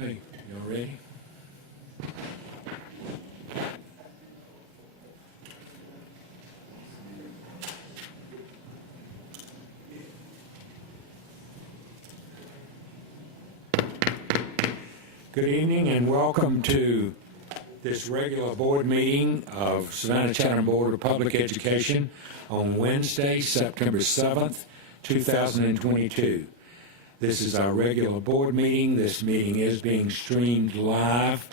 Hey, y'all ready? Good evening and welcome to this regular board meeting of Savannah Chatham Board of Public Education on Wednesday, September 7th, 2022. This is our regular board meeting. This meeting is being streamed live.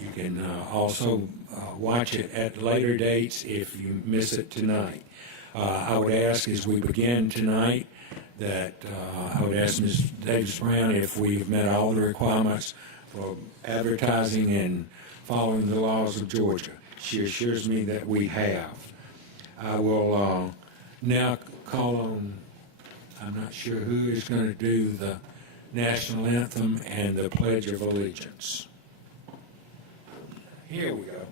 You can also watch it at later dates if you miss it tonight. I would ask as we begin tonight that I would ask Ms. Davis Brown if we've met all the requirements for advertising and following the laws of Georgia. She assures me that we have. I will now call on, I'm not sure who is going to do the national anthem and the Pledge of Allegiance. Here we go.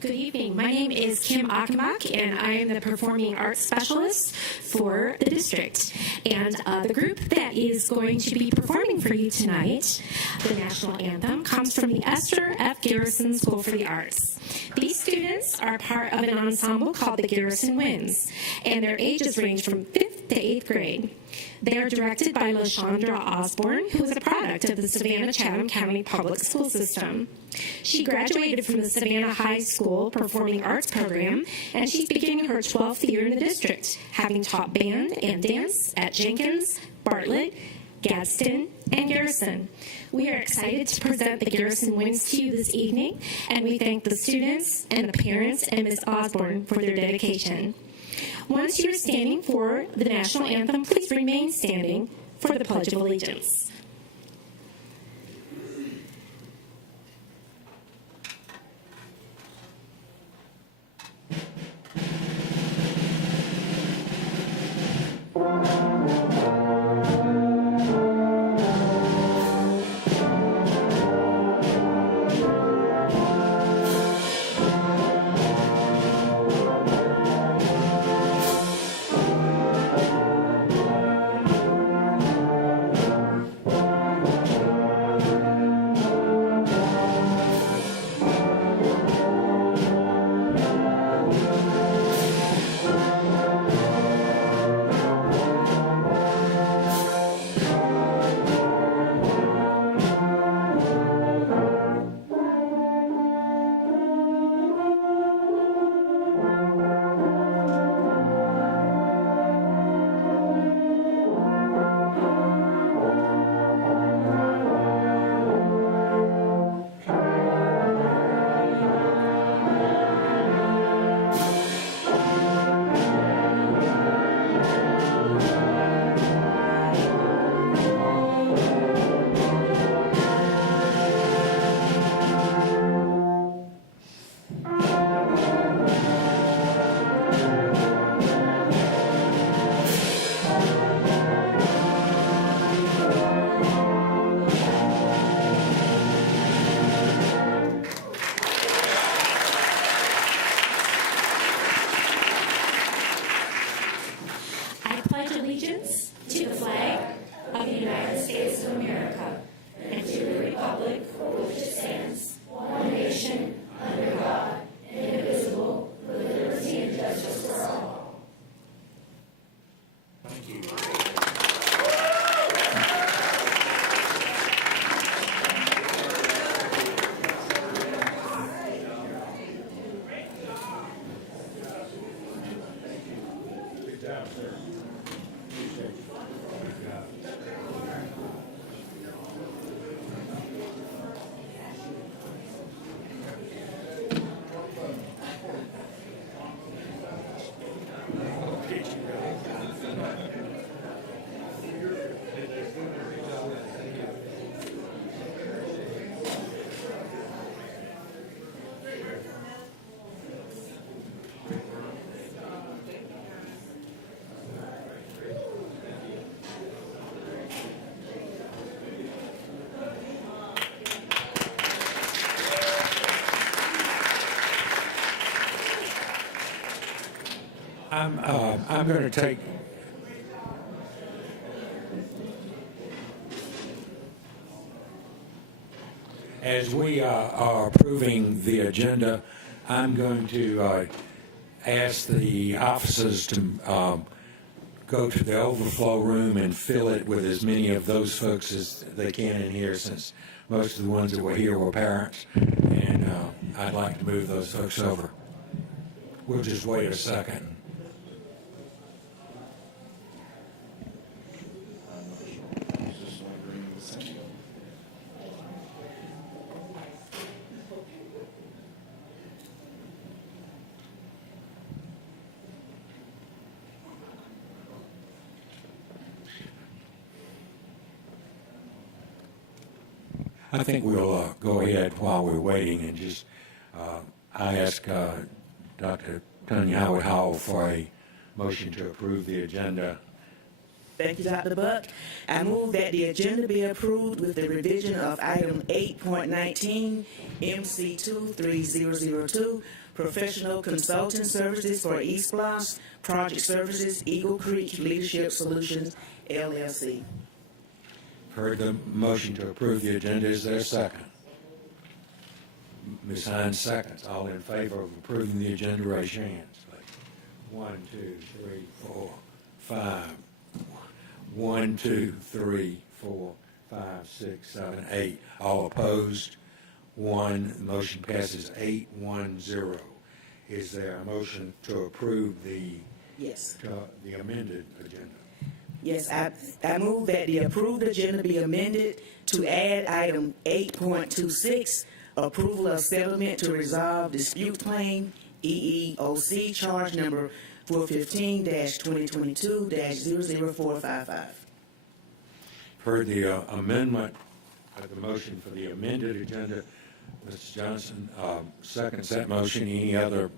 Good evening. My name is Kim Achenbach, and I am the Performing Arts Specialist for the district. And the group that is going to be performing for you tonight, the national anthem, comes from the Esther F. Garrison School for the Arts. These students are part of an ensemble called the Garrison Winds, and their ages range from 5th to 8th grade. They are directed by LaShondra Osborne, who is a product of the Savannah-Chatham County Public School System. She graduated from the Savannah High School Performing Arts Program, and she's beginning her 12th year in the district, having taught band and dance at Jenkins, Bartlett, Gadsden, and Garrison. We are excited to present the Garrison Winds to you this evening, and we thank the students and the parents and Ms. Osborne for their dedication. Once you're standing for the national anthem, please remain standing for the Pledge of Allegiance. I'm going to take, as we are approving the agenda, I'm going to ask the officers to go to the overflow room and fill it with as many of those folks as they can in here, since most of the ones that were here were parents, and I'd like to move those folks over. We'll just wait a second. I think we'll go ahead while we're waiting and just, I ask Dr. Tanya Howard-Howell for a motion to approve the agenda. Thank you, Dr. Buck. I move that the agenda be approved with the revision of item 8.19, MC 23002, professional consulting services for East Bluffs, project services, Eagle Creek Leadership Solutions, LLC. Heard the motion to approve the agenda. Is there a second? Ms. Hines seconds. All in favor of approving the agenda, raise your hands. 1, 2, 3, 4, 5. 1, 2, 3, 4, 5, 6, 7, 8. All opposed? 1. The motion passes 8-1-0. Is there a motion to approve the amended agenda? Yes, I move that the approved agenda be amended to add item 8.26, approval of settlement to resolve dispute claim, EEOC charge number 415-2022-00455. Heard the amendment, the motion for the amended agenda. Mr. Johnson seconds that motion. Any other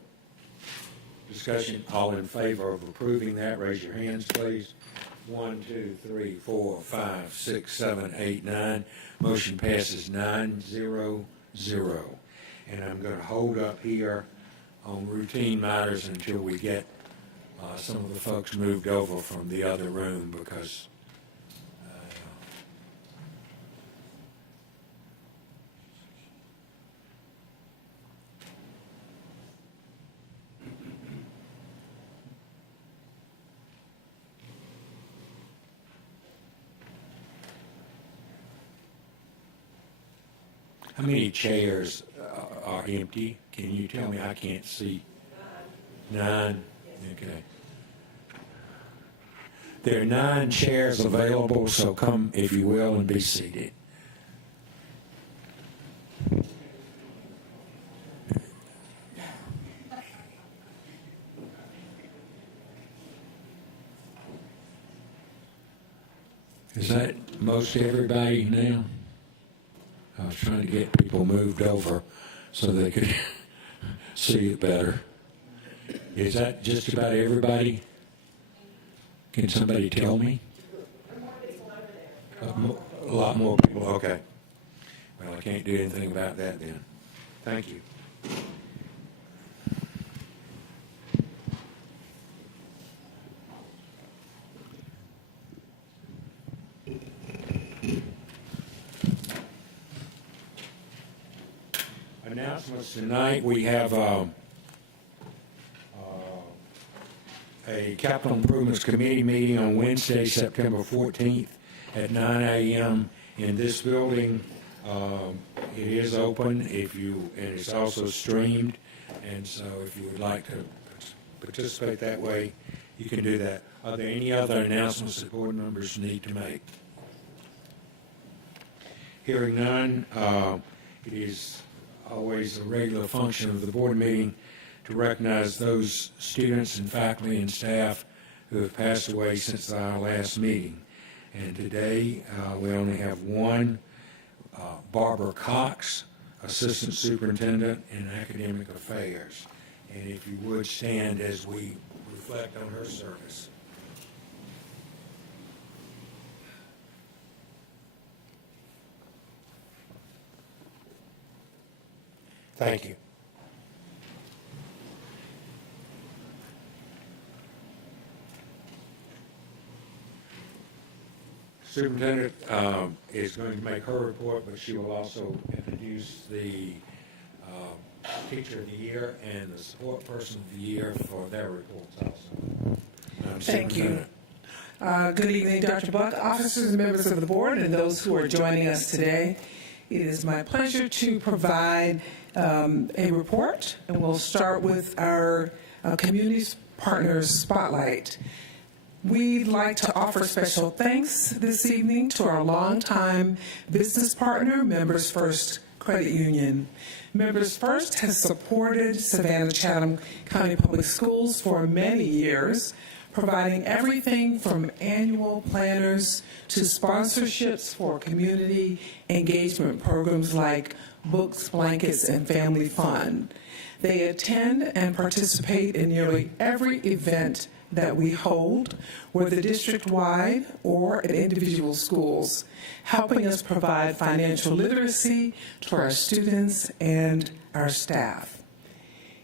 discussion? All in favor of approving that, raise your hands, please. 1, 2, 3, 4, 5, 6, 7, 8, 9. Motion passes 9-0-0. And I'm going to hold up here on routine matters until we get some of the folks moved over from the other room, because how many chairs are empty? Can you tell me? I can't see. 9? Okay. There are 9 chairs available, so come, if you will, and be seated. Is that most everybody now? I was trying to get people moved over so they could see it better. Is that just about everybody? Can somebody tell me? A lot more people, okay. Well, I can't do anything about that then. Thank you. Announcements tonight. We have a Capital Improvements Committee meeting on Wednesday, September 14th at 9 a.m. in this building. It is open and it's also streamed, and so if you would like to participate that way, you can do that. Are there any other announcements that board members need to make? Hearing none, it is always a regular function of the board meeting to recognize those students and faculty and staff who have passed away since our last meeting. And today, we only have one, Barbara Cox, Assistant Superintendent in Academic Affairs. And if you would stand as we reflect on her service. Thank you. Superintendent is going to make her report, but she will also introduce the Teacher of the Year and the Support Person of the Year for their reports also. Thank you. Superintendent. Good evening, Dr. Buck, officers and members of the board, and those who are joining us today. It is my pleasure to provide a report, and we'll start with our Community Partners Spotlight. We'd like to offer special thanks this evening to our longtime business partner, Members First Credit Union. Members First has supported Savannah-Chatham County Public Schools for many years, providing everything from annual planners to sponsorships for community engagement programs like books, blankets, and family fun. They attend and participate in nearly every event that we hold, whether district-wide or at individual schools, helping us provide financial literacy to our students and our staff.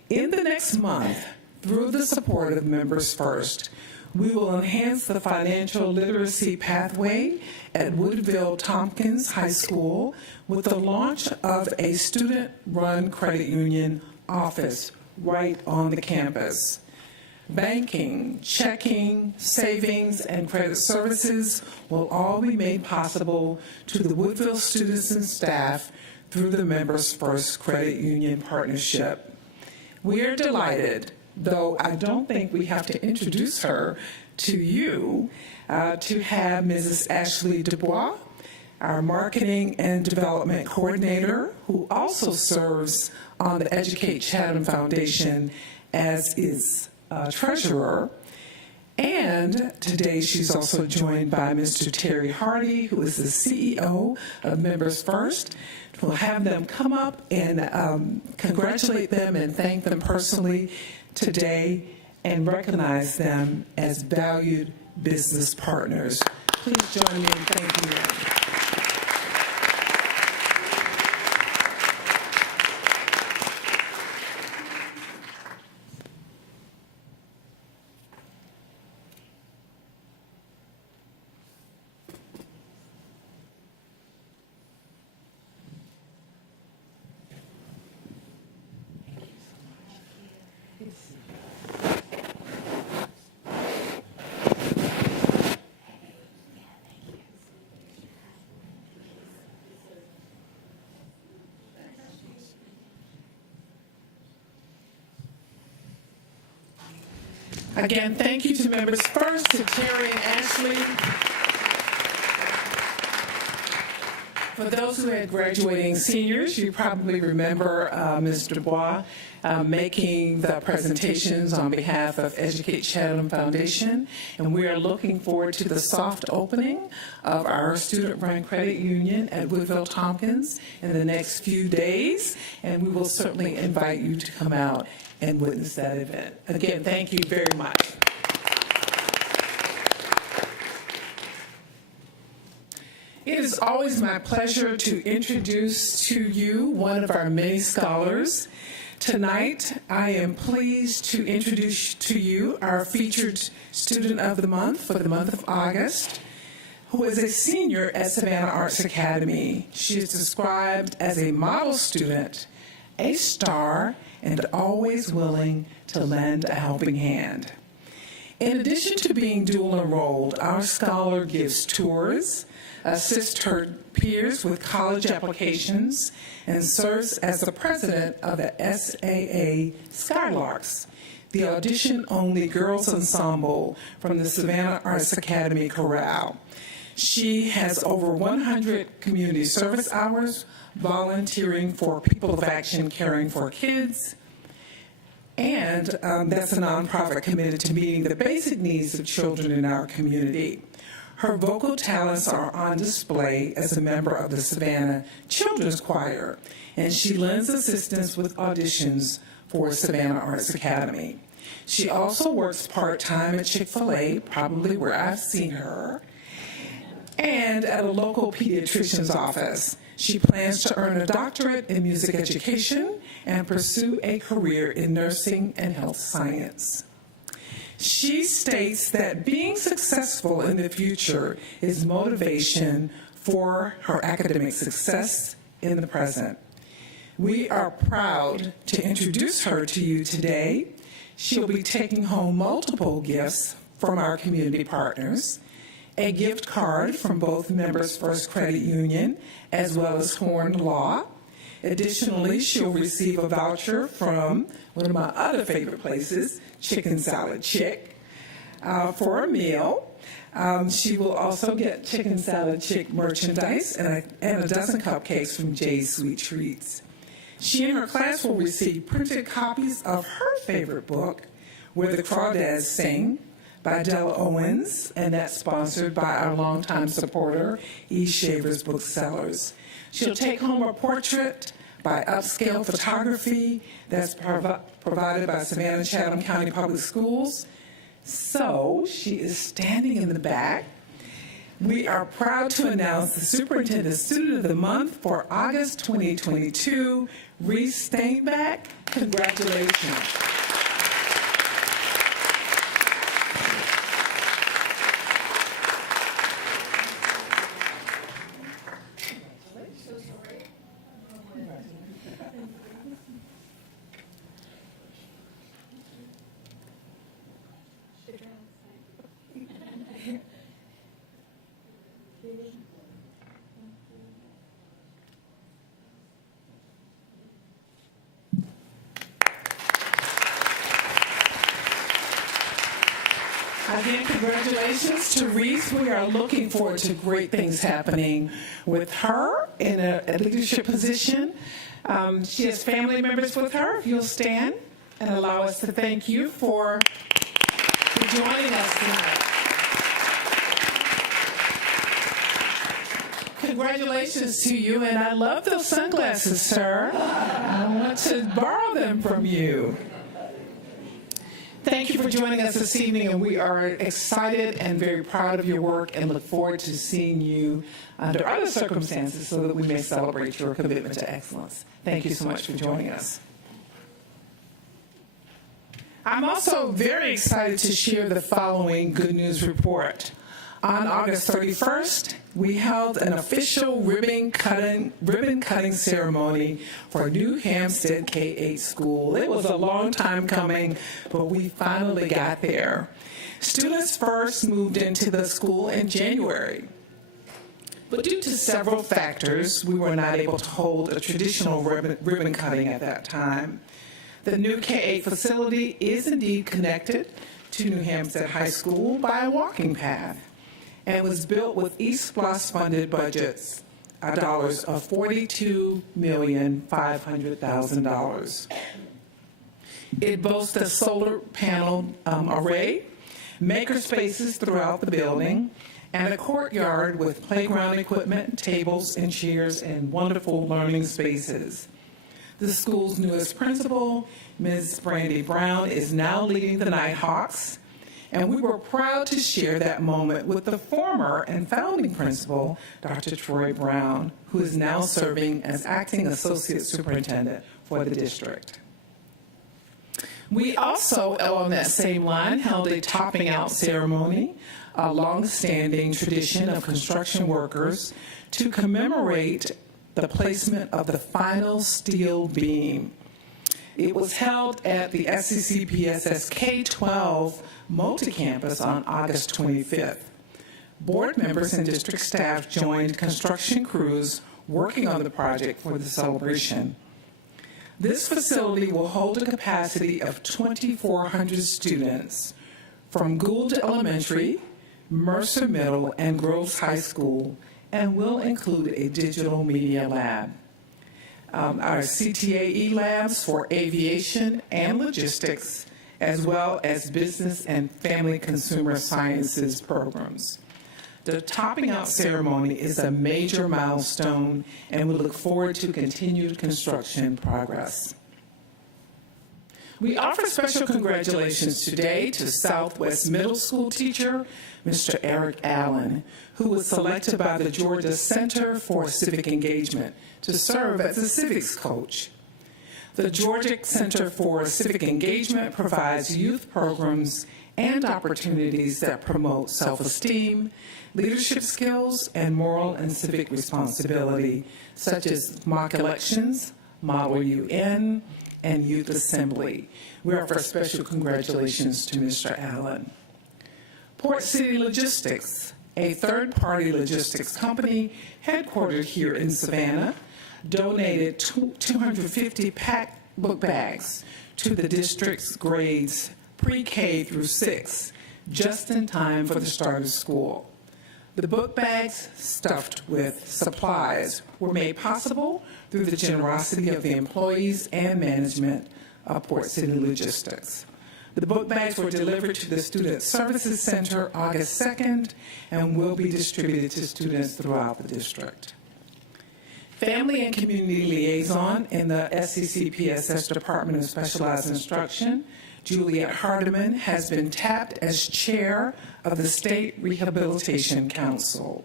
In the next month, through the support of Members First, we will enhance the financial literacy pathway at Woodville Tompkins High School with the launch of a student-run credit union office right on the campus. Banking, checking, savings, and credit services will all be made possible to the Woodville students and staff through the Members First Credit Union Partnership. We are delighted, though I don't think we have to introduce her to you, to have Mrs. Ashley Dubois, our Marketing and Development Coordinator, who also serves on the Educate Chatham Foundation as is treasurer. And today she's also joined by Mr. Terry Hardy, who is the CEO of Members First. We'll have them come up and congratulate them and thank them personally today and recognize them as valued business partners. Please join me in thanking them. Again, thank you to Members First, to Terry and Ashley. For those who had graduating seniors, you probably remember Ms. Dubois making the presentations on behalf of Educate Chatham Foundation, and we are looking forward to the soft opening of our student-run credit union at Woodville Tompkins in the next few days, and we will certainly invite you to come out and witness that event. Again, thank you very much. It is always my pleasure to introduce to you one of our many scholars. Tonight, I am pleased to introduce to you our featured student of the month for the month of August, who is a senior at Savannah Arts Academy. She is described as a model student, a star, and always willing to lend a helping hand. In addition to being dual enrolled, our scholar gives tours, assists her peers with college applications, and serves as the president of the SAA Skylarks, the audition-only girls ensemble from the Savannah Arts Academy Chorale. She has over 100 community service hours, volunteering for People of Action Caring for Kids, and that's a nonprofit committed to meeting the basic needs of children in our community. Her vocal talents are on display as a member of the Savannah Children's Choir, and she lends assistance with auditions for Savannah Arts Academy. She also works part-time at Chick-fil-A, probably where I've seen her, and at a local pediatrician's office. She plans to earn a doctorate in music education and pursue a career in nursing and health science. She states that being successful in the future is motivation for her academic success in the present. We are proud to introduce her to you today. She'll be taking home multiple gifts from our community partners, a gift card from both Members First Credit Union as well as Horn Law. Additionally, she'll receive a voucher from one of my other favorite places, Chicken Salad Chick, for a meal. She will also get Chicken Salad Chick merchandise and a dozen cupcakes from Jay's Sweet Treats. She and her class will receive printed copies of her favorite book, Where the Crawdads Sing, by Della Owens, and that's sponsored by our longtime supporter, E. Shavers Booksellers. She'll take home a portrait by Upscale Photography that's provided by Savannah Chatham County Public Schools. So she is standing in the back. We are proud to announce the Superintendent Student of the Month for August 2022, Reese Stainback. Congratulations. Again, congratulations to Reese. We are looking forward to great things happening with her in a leadership position. She has family members with her. If you'll stand and allow us to thank you for joining us tonight. Congratulations to you, and I love those sunglasses, sir. I want to borrow them from you. Thank you for joining us this evening, and we are excited and very proud of your work and look forward to seeing you under other circumstances so that we may celebrate your commitment to excellence. Thank you so much for joining us. I'm also very excited to share the following good news report. On August 31st, we held an official ribbon cutting ceremony for New Hampstead K-8 school. It was a long time coming, but we finally got there. Students first moved into the school in January. But due to several factors, we were not able to hold a traditional ribbon cutting at that time. The new K-8 facility is indeed connected to New Hampstead High School by a walking path, and was built with East Plus funded budgets dollars of $42,500,000. It boasts a solar panel array, maker spaces throughout the building, and a courtyard with playground equipment, tables and chairs, and wonderful learning spaces. The school's newest principal, Ms. Brandy Brown, is now leading the Nighthawks, and we were proud to share that moment with the former and founding principal, Dr. Troy Brown, who is now serving as acting associate superintendent for the district. We also, on that same line, held a topping out ceremony, a long-standing tradition of construction workers, to commemorate the placement of the final steel beam. It was held at the SCCPSS K-12 multi-campus on August 25th. Board members and district staff joined construction crews working on the project for the celebration. This facility will hold a capacity of 2,400 students from Gould Elementary, Mercer Middle, and Groves High School, and will include a digital media lab. Our CTAE labs for aviation and logistics, as well as business and family consumer sciences programs. The topping out ceremony is a major milestone, and we look forward to continued construction progress. We offer special congratulations today to Southwest Middle School teacher, Mr. Eric Allen, who was selected by the Georgia Center for Civic Engagement to serve as a civics coach. The Georgia Center for Civic Engagement provides youth programs and opportunities that promote self-esteem, leadership skills, and moral and civic responsibility, such as mock elections, Model UN, and Youth Assembly. We offer special congratulations to Mr. Allen. Port City Logistics, a third-party logistics company headquartered here in Savannah, donated 250 packed book bags to the district's grades pre-K through 6, just in time for the start of school. The book bags, stuffed with supplies, were made possible through the generosity of the employees and management of Port City Logistics. The book bags were delivered to the Student Services Center August 2nd and will be distributed to students throughout the district. Family and Community Liaison in the SCCPSS Department of Specialized Instruction, Juliet Hardiman, has been tapped as chair of the State Rehabilitation Council.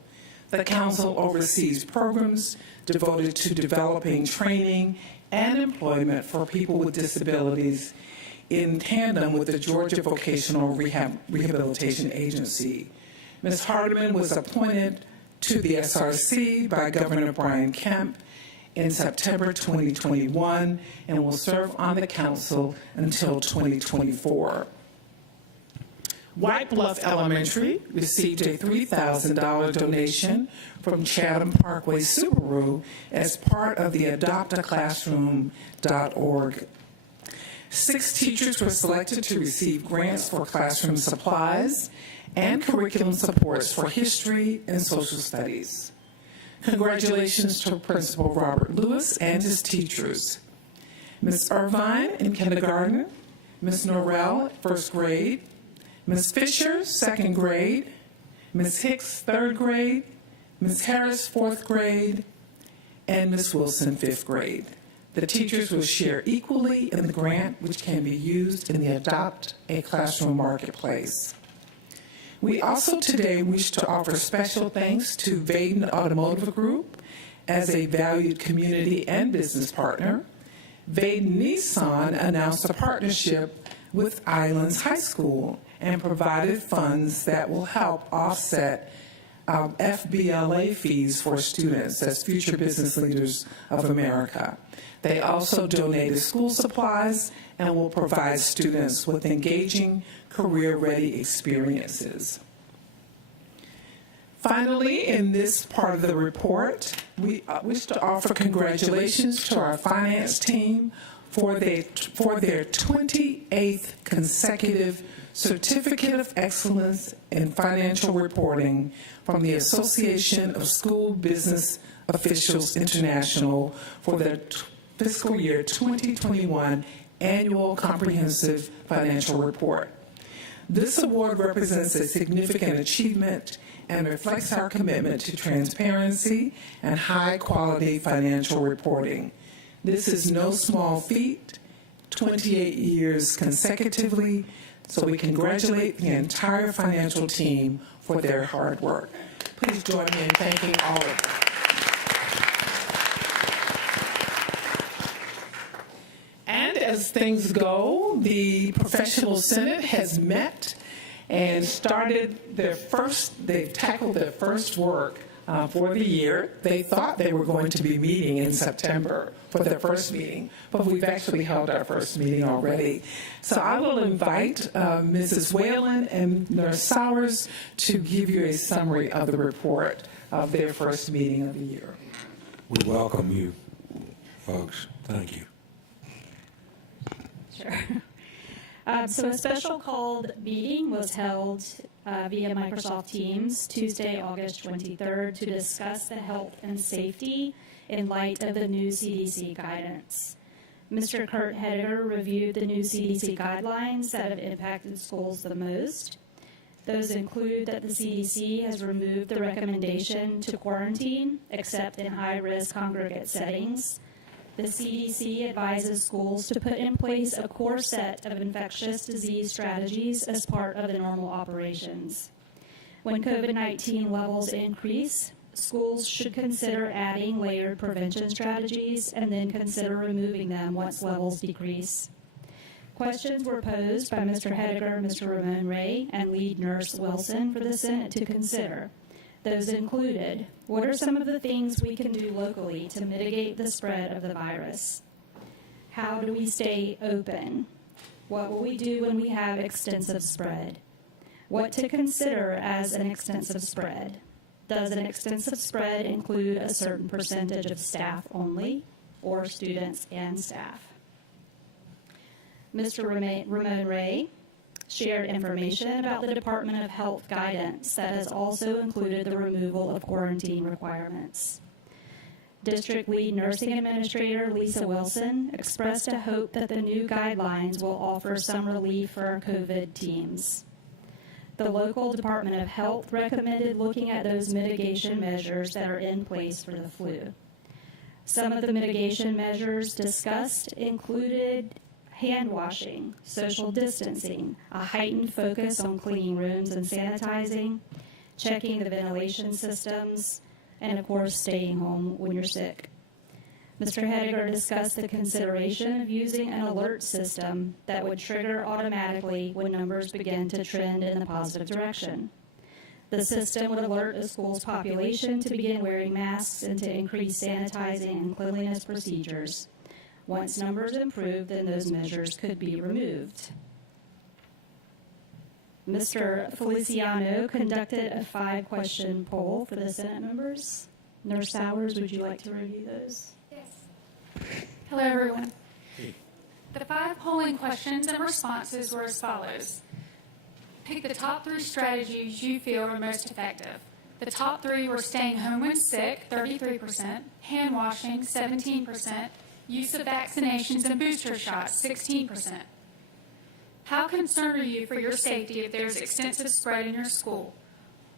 The council oversees programs devoted to developing training and employment for people with disabilities in tandem with the Georgia Vocational Rehabilitation Agency. Ms. Hardiman was appointed to the SRC by Governor Brian Kemp in September 2021 and will serve on the council until 2024. White Bluff Elementary received a $3,000 donation from Chatham Parkway Subaru as part of the adoptaclassroom.org. 6 teachers were selected to receive grants for classroom supplies and curriculum supports for history and social studies. Congratulations to Principal Robert Lewis and his teachers. Ms. Irvine in kindergarten, Ms. Norrell, first grade, Ms. Fisher, second grade, Ms. Hicks, third grade, Ms. Harris, fourth grade, and Ms. Wilson, fifth grade. The teachers will share equally in the grant, which can be used in the Adopt a Classroom marketplace. We also today wish to offer special thanks to Vaden Automotive Group as a valued community and business partner. Vaden Nissan announced a partnership with Islands High School and provided funds that will help offset FBLA fees for students as future business leaders of America. They also donated school supplies and will provide students with engaging, career-ready experiences. Finally, in this part of the report, we wish to offer congratulations to our finance team for their 28th consecutive Certificate of Excellence in Financial Reporting from the Association of School Business Officials International for their fiscal year 2021 Annual Comprehensive Financial Report. This award represents a significant achievement and reflects our commitment to transparency and high-quality financial reporting. This is no small feat, 28 years consecutively, so we congratulate the entire financial team for their hard work. Please join me in thanking all of them. And as things go, the Professional Senate has met and they've tackled their first work for the year. They thought they were going to be meeting in September for their first meeting, but we've actually held our first meeting already. So I will invite Mrs. Whalen and Nurse Sowers to give you a summary of the report of their first meeting of the year. We welcome you, folks. Thank you. Sure. So a special called meeting was held via Microsoft Teams Tuesday, August 23rd to discuss the health and safety in light of the new CDC guidance. Mr. Kurt Hediger reviewed the new CDC guidelines that have impacted schools the most. Those include that the CDC has removed the recommendation to quarantine except in high-risk congregate settings. The CDC advises schools to put in place a core set of infectious disease strategies as part of the normal operations. When COVID-19 levels increase, schools should consider adding layered prevention strategies and then consider removing them once levels decrease. Questions were posed by Mr. Hediger, Mr. Ramon Ray, and lead nurse Wilson for the Senate to consider. Those included, what are some of the things we can do locally to mitigate the spread of the virus? How do we stay open? What will we do when we have extensive spread? What to consider as an extensive spread? Does an extensive spread include a certain percentage of staff only, or students and staff? Mr. Ramon Ray shared information about the Department of Health guidance that has also included the removal of quarantine requirements. District Lead Nursing Administrator Lisa Wilson expressed a hope that the new guidelines will offer some relief for our COVID teams. The local Department of Health recommended looking at those mitigation measures that are in place for the flu. Some of the mitigation measures discussed included hand washing, social distancing, a heightened focus on cleaning rooms and sanitizing, checking the ventilation systems, and of course, staying home when you're sick. Mr. Hediger discussed the consideration of using an alert system that would trigger automatically when numbers begin to trend in the positive direction. The system would alert a school's population to begin wearing masks and to increase sanitizing and cleanliness procedures. Once numbers improve, then those measures could be removed. Mr. Feliciano conducted a 5-question poll for the Senate members. Nurse Sowers, would you like to review those? Yes. Hello, everyone. The 5 polling questions and responses were as follows. Pick the top 3 strategies you feel are most effective. The top 3 were staying home when sick, 33%, hand washing, 17%, use of vaccinations and booster shots, 16%. How concerned are you for your safety if there's extensive spread in your school?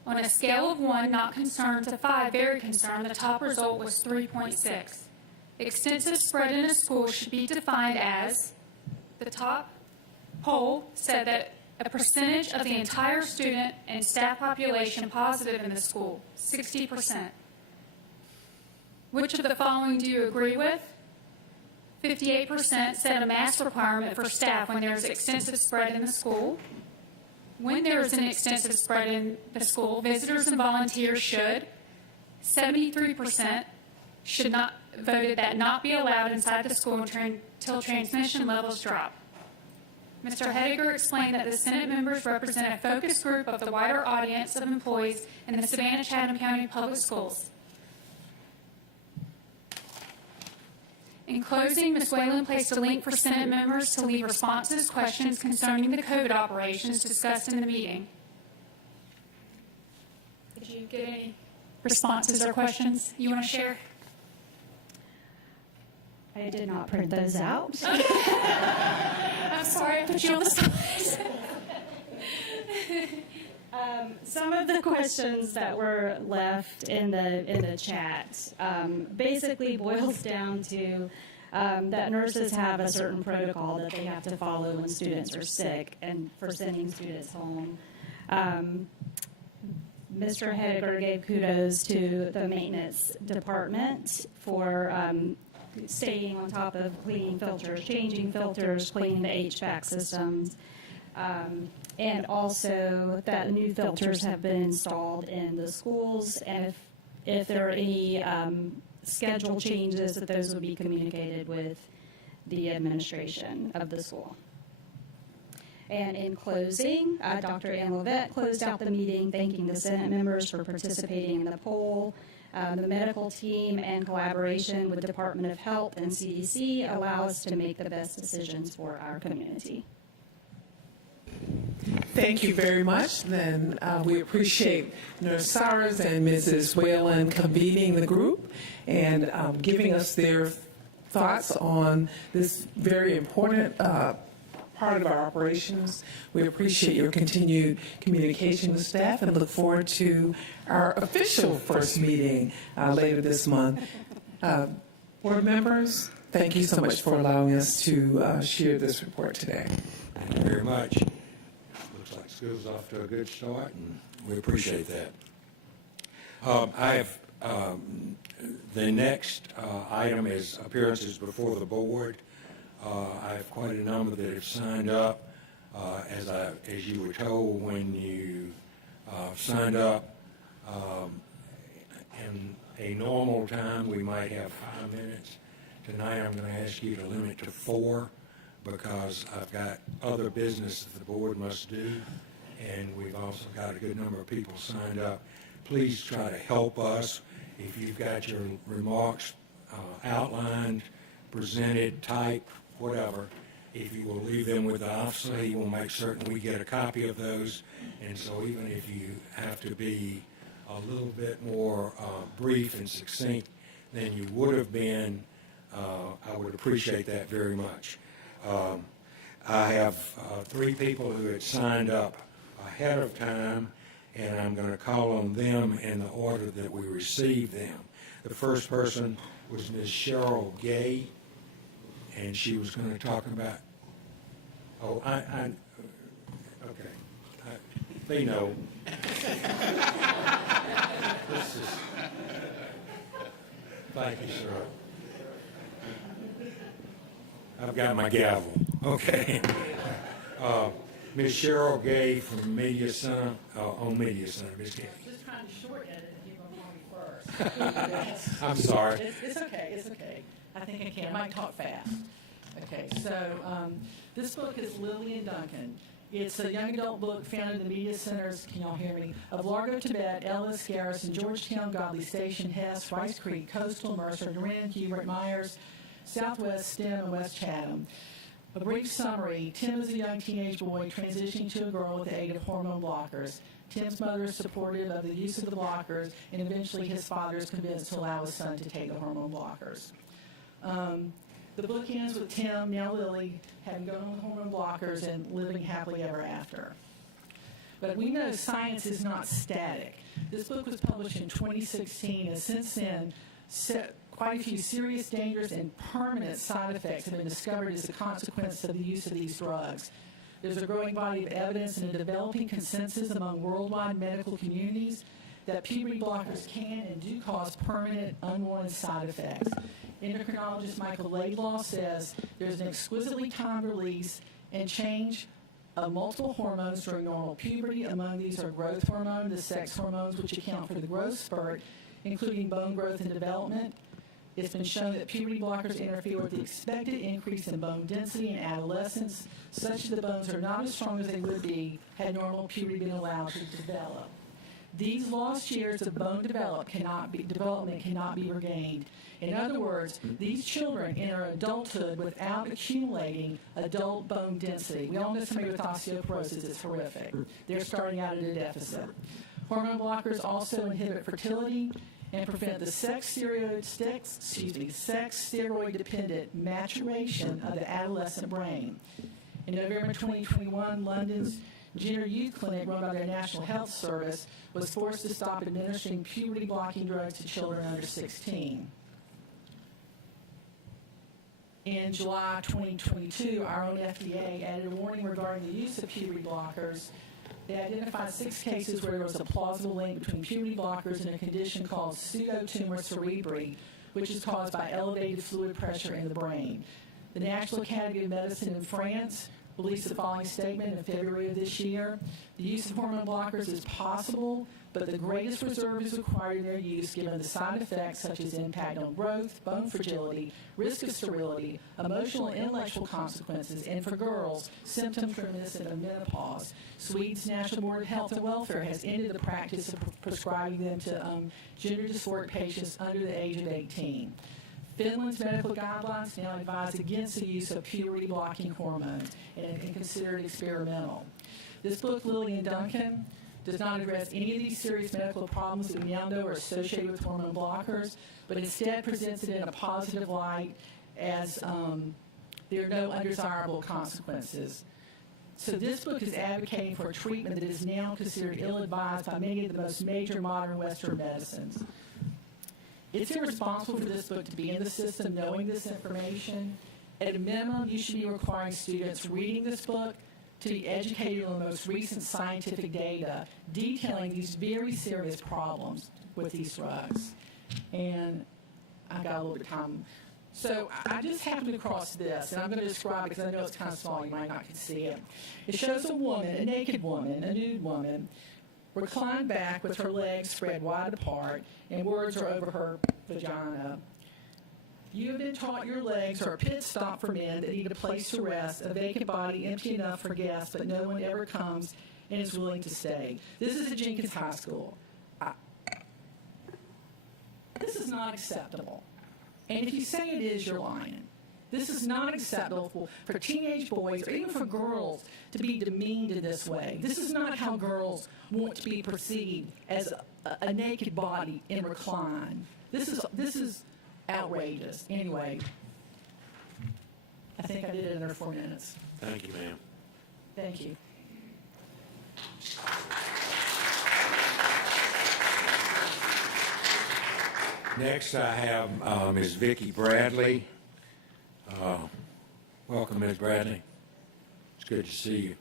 On a scale of 1, not concerned, to 5, very concerned, the top result was 3.6. Extensive spread in a school should be defined as, the top poll said that a percentage of the entire student and staff population positive in the school, 60%. Which of the following do you agree with? 58% said a mask requirement for staff when there is extensive spread in the school. When there is an extensive spread in the school, visitors and volunteers should. 73% should not voted that not be allowed inside the school until transmission levels drop. Mr. Hediger explained that the Senate members represent a focus group of the wider audience of employees in the Savannah-Chatham County Public Schools. In closing, Ms. Whalen placed a link for Senate members to leave responses, questions concerning the COVID operations discussed in the meeting. Did you get any responses or questions you want to share? I did not print those out. I'm sorry, I put you on the spot. Some of the questions that were left in the chat basically boils down to that nurses have a certain protocol that they have to follow when students are sick and for sending students home. Mr. Hediger gave kudos to the maintenance department for staying on top of cleaning filters, changing filters, cleaning the HVAC systems, and also that new filters have been installed in the schools, and if there are any schedule changes, that those would be communicated with the administration of the school. And in closing, Dr. Ann Lovett closed out the meeting thanking the Senate members for participating in the poll. The medical team and collaboration with Department of Health and CDC allow us to make the best decisions for our community. Thank you very much. Then we appreciate Nurse Sowers and Mrs. Whalen convening the group and giving us their thoughts on this very important part of our operations. We appreciate your continued communication with staff and look forward to our official first meeting later this month. Board members, thank you so much for allowing us to share this report today. Thank you very much. Looks like school's off to a good start, and we appreciate that. I have the next item is appearances before the board. I have quite a number that have signed up. As you were told when you signed up, in a normal time, we might have 5 minutes. Tonight, I'm going to ask you to limit to 4 because I've got other business that the board must do, and we've also got a good number of people signed up. Please try to help us. If you've got your remarks outlined, presented, typed, whatever, if you will leave them with the officer, he will make certain we get a copy of those. And so even if you have to be a little bit more brief and succinct than you would have been, I would appreciate that very much. I have 3 people who had signed up ahead of time, and I'm going to call on them in the order that we received them. The first person was Ms. Cheryl Gay, and she was going to talk about, okay, they know. This is, thank you, sir. I've got my gavel. Okay. Ms. Cheryl Gay from Media Center, on Media Center, Ms. Gay. Just trying to shorten it and give them for me first. I'm sorry. It's okay, it's okay. I think I can. I might talk fast. Okay, so this book is Lillian Duncan. It's a young adult book found in the media centers, can y'all hear me, of Largo, Tibet, Ellis, Garrison, Georgetown, Godley Station, Hess, Rice Creek, Coastal, Mercer, Norrin, Hubert, Myers, Southwest, Stem, and West Chatham. A brief summary: Tim is a young teenage boy transitioning to a girl with the aid of hormone blockers. Tim's mother is supportive of the use of the blockers, and eventually his father is convinced to allow his son to take the hormone blockers. The book ends with Tim, now Lily, having gone on the hormone blockers and living happily ever after. But we know science is not static. This book was published in 2016, and since then, quite a few serious, dangerous, and permanent side effects have been discovered as a consequence of the use of these drugs. There's a growing body of evidence and a developing consensus among worldwide medical communities that puberty blockers can and do cause permanent, unwanted side effects. Endocrinologist Michael Laidlaw says there's an exquisitely timed release and change of multiple hormones during normal puberty. Among these are growth hormone, the sex hormones, which account for the growth spurt, including bone growth and development. It's been shown that puberty blockers interfere with the expected increase in bone density in adolescence, such that the bones are not as strong as they would be had normal puberty been allowed to develop. These lost years of bone development cannot be regained. In other words, these children enter adulthood without accumulating adult bone density. We all know somebody with osteoporosis is horrific. They're starting out at a deficit. Hormone blockers also inhibit fertility and prevent the sex steroid-dependent maturation of the adolescent brain. In November 2021, London's Gender Youth Clinic, run by their National Health Service, was forced to stop administering puberty-blocking drugs to children under 16. In July 2022, our own FDA added a warning regarding the use of puberty blockers. They identified 6 cases where there was a plausible link between puberty blockers and a condition called pseudotumor cerebri, which is caused by elevated fluid pressure in the brain. The National Academy of Medicine in France released the following statement in February of this year: the use of hormone blockers is possible, but the greatest reserve is required in their use given the side effects such as impact on growth, bone fragility, risk of sterility, emotional and intellectual consequences, and for girls, symptoms reminiscent of menopause. Sweden's National Board of Health and Welfare has ended the practice of prescribing them to gender dysphoric patients under the age of 18. Finland's medical guidelines now advise against the use of puberty-blocking hormones and consider it experimental. This book, Lillian Duncan, does not address any of these serious medical problems that we now know are associated with hormone blockers, but instead presents it in a positive light as there are no undesirable consequences. So this book is advocating for a treatment that is now considered ill-advised by many of the most major modern Western medicines. It's irresponsible for this book to be in the system knowing this information. At a minimum, you should be requiring students reading this book to be educated on the most recent scientific data detailing these very serious problems with these drugs. And I got a little bit of time. So I just happened across this, and I'm going to describe it because I know it's kind of small. You might not can see it. It shows a woman, a naked woman, a nude woman, reclined back with her legs spread wide apart, and words are over her vagina. You have been taught your legs are a pit stop for men that need a place to rest, a vacant body empty enough for guests, but no one ever comes and is willing to stay. This is at Jenkins High School. This is not acceptable. And if you say it is, you're lying. This is not acceptable for teenage boys or even for girls to be demeaned in this way. This is not how girls want to be perceived as a naked body in recline. This is outrageous. Anyway, I think I did it under 4 minutes. Thank you, ma'am. Thank you. Next, I have Ms. Vicki Bradley. Welcome, Ms. Bradley. It's good to see you.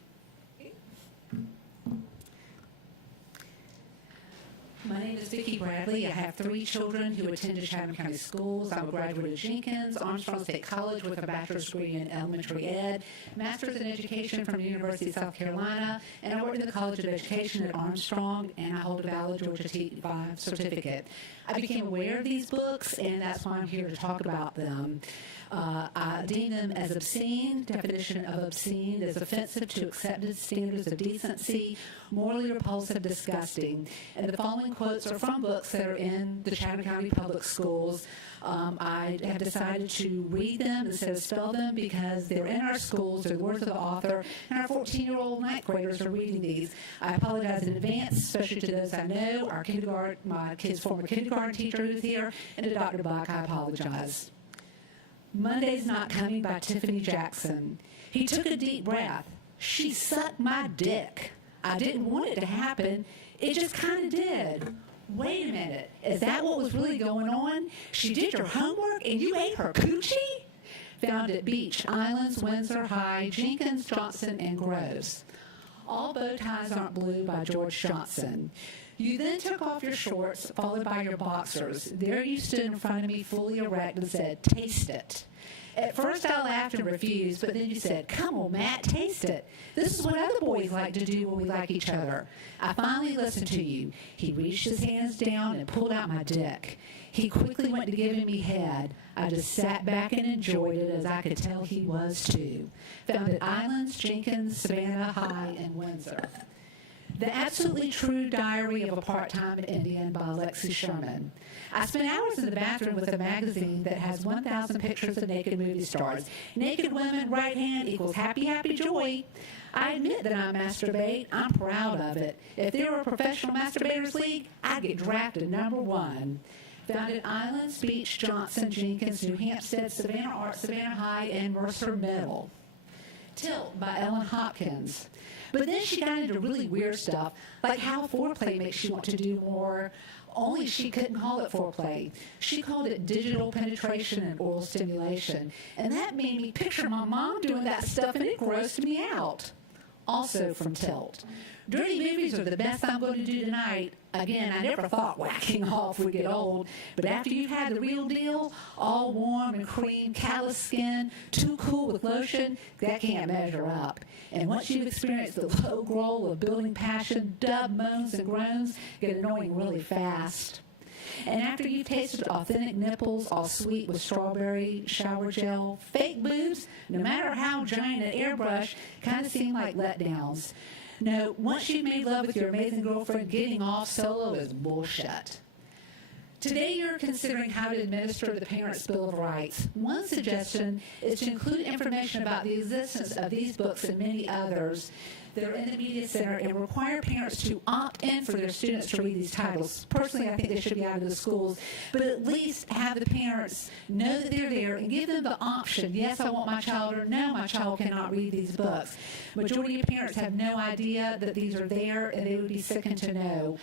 My name is Vicki Bradley. I have 3 children who attended Chatham County Schools. I'm a graduate of Jenkins, Armstrong State College with a bachelor's degree in elementary ed, master's in education from the University of South Carolina, and I worked in the College of Education at Armstrong, and I hold a valid Georgia T5 certificate. I became aware of these books, and that's why I'm here to talk about them. I deem them as obscene. Definition of obscene is offensive to accepted standards of decency, morally repulsive, disgusting. And the following quotes are from books that are in the Chatham County Public Schools. I have decided to read them instead of spell them because they're in our schools, they're the words of the author, and our 14-year-old ninth graders are reading these. I apologize in advance, especially to those I know, our kindergarten, my kid's former kindergarten teacher who's here, and to Dr. Buck, I apologize. Monday's Not Coming by Tiffany Jackson. He took a deep breath. She sucked my dick. I didn't want it to happen. It just kind of did. Wait a minute. Is that what was really going on? She did your homework and you ate her coochie? Found at Beach, Islands, Windsor High, Jenkins, Johnson, and Groves. All Bow Ties Aren't Blue by George Johnson. You then took off your shorts, followed by your boxers. There you stood in front of me, fully erect, and said, "Taste it." At first I laughed and refused, but then you said, "Come on, Matt, taste it. This is what other boys like to do when we like each other." I finally listened to you. He reached his hands down and pulled out my dick. He quickly went to giving me head. I just sat back and enjoyed it, as I could tell he was too. Found at Islands, Jenkins, Savannah High, and Windsor. The Absolutely True Diary of a Part-Time Indian by Lexi Sherman. I spent hours in the bathroom with a magazine that has 1,000 pictures of naked movie stars. Naked women, right hand equals happy, happy joy. I admit that I masturbate. I'm proud of it. If there were a professional masturbators league, I'd get drafted #1. Found at Islands, Beach, Johnson, Jenkins, New Hampstead, Savannah Arts, Savannah High, and Mercer Middle. Tilt by Ellen Hopkins. But then she got into really weird stuff, like how foreplay makes you want to do more, only she couldn't call it foreplay. She called it digital penetration and oral stimulation. And that made me picture my mom doing that stuff, and it grossed me out. Also from Tilt. Dirty movies are the best I'm going to do tonight. Again, I never thought whacking off would get old, but after you've had the real deal, all warm and cream, callous skin, too cool with lotion, that can't measure up. And once you've experienced the low growl of building passion, dub moans and groans get annoying really fast. And after you've tasted authentic nipples, all sweet with strawberry shower gel, fake boobs, no matter how giant an airbrush, kind of seem like letdowns. No, once you've made love with your amazing girlfriend, getting off solo is bullshit. Today you're considering how to administer the Parents' Bill of Rights. One suggestion is to include information about the existence of these books and many others that are in the media center and require parents to opt in for their students to read these titles. Personally, I think they should be out of the schools, but at least have the parents know that they're there and give them the option. Yes, I want my child, or no, my child cannot read these books. Majority of parents have no idea that these are there, and they would be sickened to know.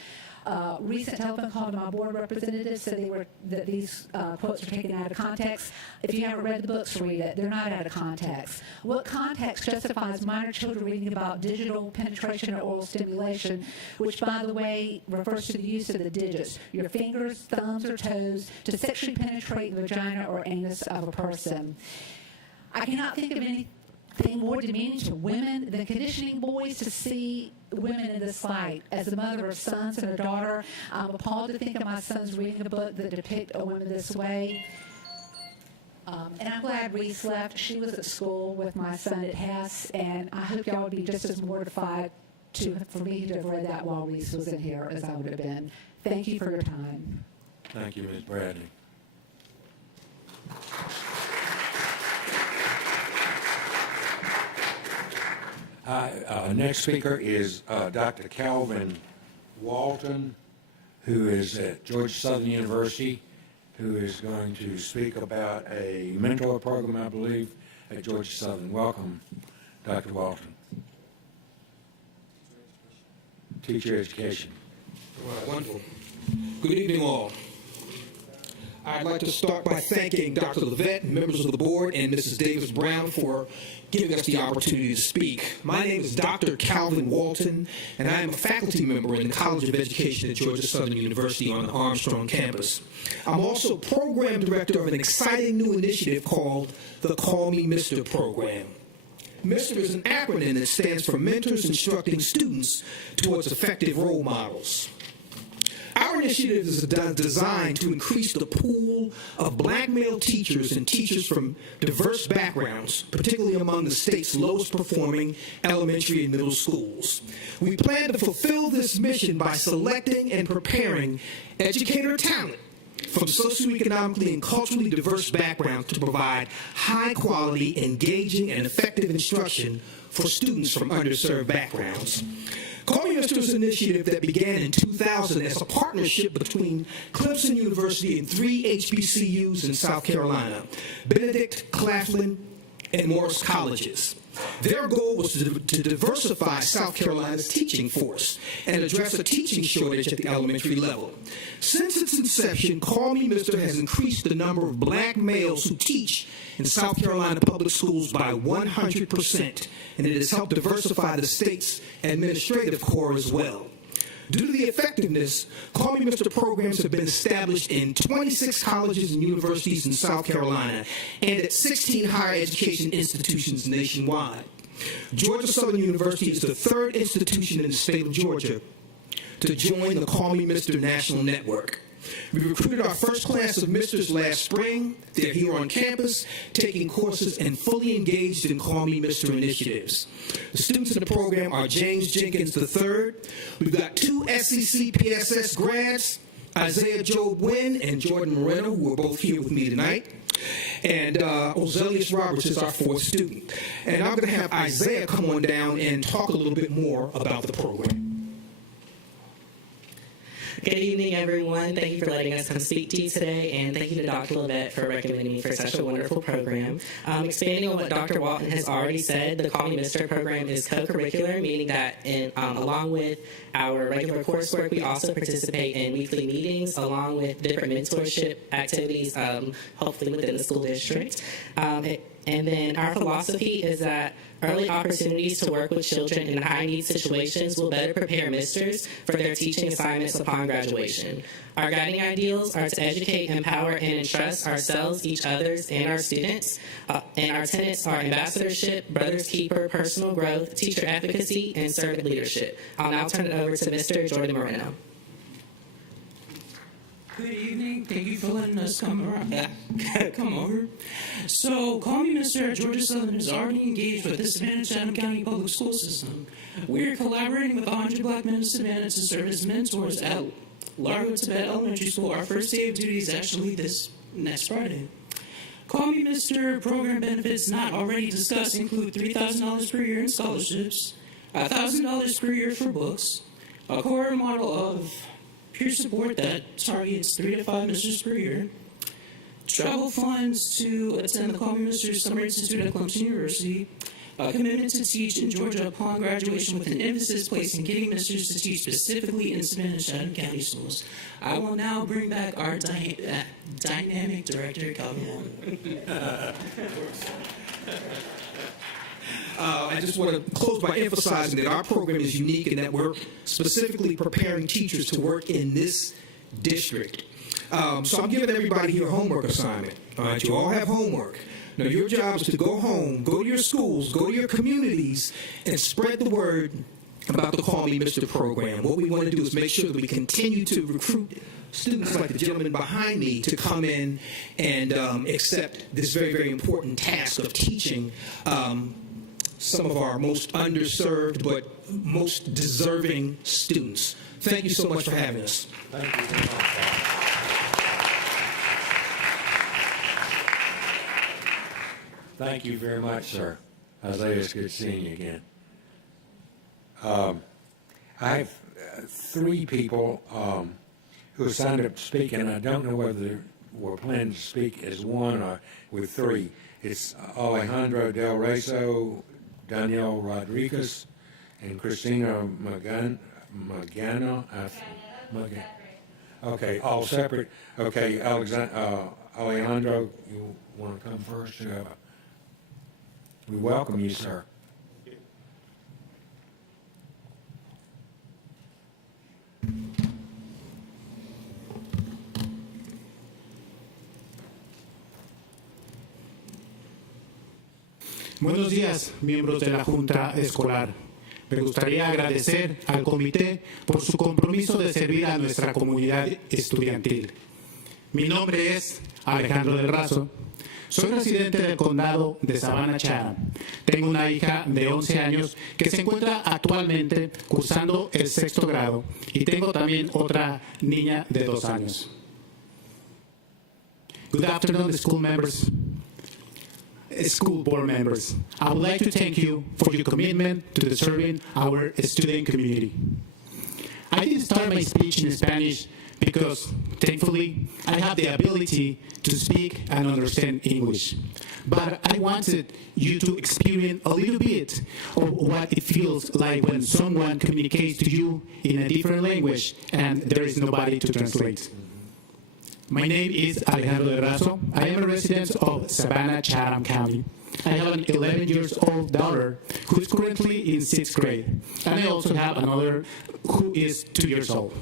Recent telephone call to my board representatives said that these quotes are taken out of context. If you haven't read the books, read it. They're not out of context. What context justifies minor children reading about digital penetration or oral stimulation, which, by the way, refers to the use of the digits, your fingers, thumbs, or toes, to sexually penetrate the vagina or anus of a person? I cannot think of anything more demeaning to women than conditioning boys to see women in this light. As a mother of sons and a daughter, I'm appalled to think of my sons reading a book that depicts a woman this way. And I'm glad Reese left. She was at school with my son at Hess, and I hope y'all would be just as mortified for me to have read that while Reese was in here as I would have been. Thank you for your time. Thank you, Ms. Bradley. Next speaker is Dr. Calvin Walton, who is at Georgia Southern University, who is going to speak about a mentor program, I believe, at Georgia Southern. Welcome, Dr. Walton. Teacher education. Wonderful. Good evening, all. I'd like to start by thanking Dr. Levette, members of the board, and Mrs. Davis-Brown for giving us the opportunity to speak. My name is Dr. Calvin Walton, and I am a faculty member in the College of Education at Georgia Southern University on the Armstrong campus. I'm also program director of an exciting new initiative called the Call Me Mr. program. MR is an acronym that stands for Mentors Instructing Students Towards Effective Role Models. Our initiative is designed to increase the pool of black male teachers and teachers from diverse backgrounds, particularly among the state's lowest performing elementary and middle schools. We plan to fulfill this mission by selecting and preparing educator talent from socioeconomically and culturally diverse backgrounds to provide high-quality, engaging, and effective instruction for students from underserved backgrounds. Call Me Mr. is an initiative that began in 2000 as a partnership between Clemson University and 3 HBCUs in South Carolina, Benedict, Claflin, and Morris colleges. Their goal was to diversify South Carolina's teaching force and address a teaching shortage at the elementary level. Since its inception, Call Me Mr. has increased the number of black males who teach in South Carolina public schools by 100%, and it has helped diversify the state's administrative corps as well. Due to the effectiveness, Call Me Mr. programs have been established in 26 colleges and universities in South Carolina and at 16 higher education institutions nationwide. Georgia Southern University is the third institution in the state of Georgia to join the Call Me Mr. National Network. We recruited our first class of Misters last spring. They're here on campus, taking courses and fully engaged in Call Me Mr. initiatives. The students in the program are James Jenkins III. We've got 2 SEC PSS grads, Isaiah Job Wynn and Jordan Moreno, who are both here with me tonight. And Ozelius Roberts is our 4th student. And I'm going to have Isaiah come on down and talk a little bit more about the program. Good evening, everyone. Thank you for letting us come speak to you today, and thank you to Dr. Levette for recommending me for such a wonderful program. Expanding on what Dr. Walton has already said, the Call Me Mr. program is co-curricular, meaning that along with our regular coursework, we also participate in weekly meetings along with different mentorship activities, hopefully within the school district. And then our philosophy is that early opportunities to work with children in high-need situations will better prepare Misters for their teaching assignments upon graduation. Our guiding ideals are to educate, empower, and entrust ourselves, each others, and our students. And our tenets are ambassadorship, brother's keeper, personal growth, teacher advocacy, and servant leadership. I'll now turn it over to Mr. Jordan Moreno. Good evening. Thank you for letting us come over. So, Call Me Mr. Georgia Southern is already engaged with the Savannah-Chatham County Public School System. We are collaborating with 100 Black men of Savannah to serve as mentors at Largo Tibet Elementary School. Our first day of duty is actually this next Friday. Call Me Mr. program benefits not already discussed include $3,000 per year in scholarships, $1,000 per year for books, a core model of peer support that targets 3 to 5 Misters per year, travel funds to attend the Call Me Mr. Summer Institute at Clemson University, A commitment to teach in Georgia upon graduation with an emphasis placed in getting ministers to teach specifically in Savannah and Chatham County schools. I will now bring back our dynamic director, Calvin Warren. I just want to close by emphasizing that our program is unique in that we're specifically preparing teachers to work in this district. So I'm giving everybody here a homework assignment. All right, you all have homework. Now, your job is to go home, go to your schools, go to your communities, and spread the word about the Call Me Mr. program. What we want to do is make sure that we continue to recruit students like the gentleman behind me to come in and accept this very, very important task of teaching some of our most underserved but most deserving students. Thank you so much for having us. Thank you very much. Thank you very much, sir. Isaiah, it's good seeing you again. I have three people who have signed up to speak, and I don't know whether we're planning to speak as one or with three. It's Alejandro Del Rezo, Danielle Rodriguez, and Christina Magano. Okay, all separate. Okay, Alejandro, you want to come first? We welcome you, sir. Buenos días, miembros de la Junta Escolar. Me gustaría agradecer al comité por su compromiso de servir a nuestra comunidad estudiantil. Mi nombre es Alejandro del Razo. Soy residente del condado de Savannah Chatham. Tengo una hija de 11 años que se encuentra actualmente cursando el 6º grado y tengo también otra niña de 2 años. Good afternoon, school members. School board members. I would like to thank you for your commitment to serving our student community. I didn't start my speech in Spanish because, thankfully, I have the ability to speak and understand English. But I wanted you to experience a little bit of what it feels like when someone communicates to you in a different language and there is nobody to translate. My name is Alejandro de Razo. I am a resident of Savannah, Chatham County. I have an 11-year-old daughter who is currently in 6th grade, and I also have another who is 2 years old.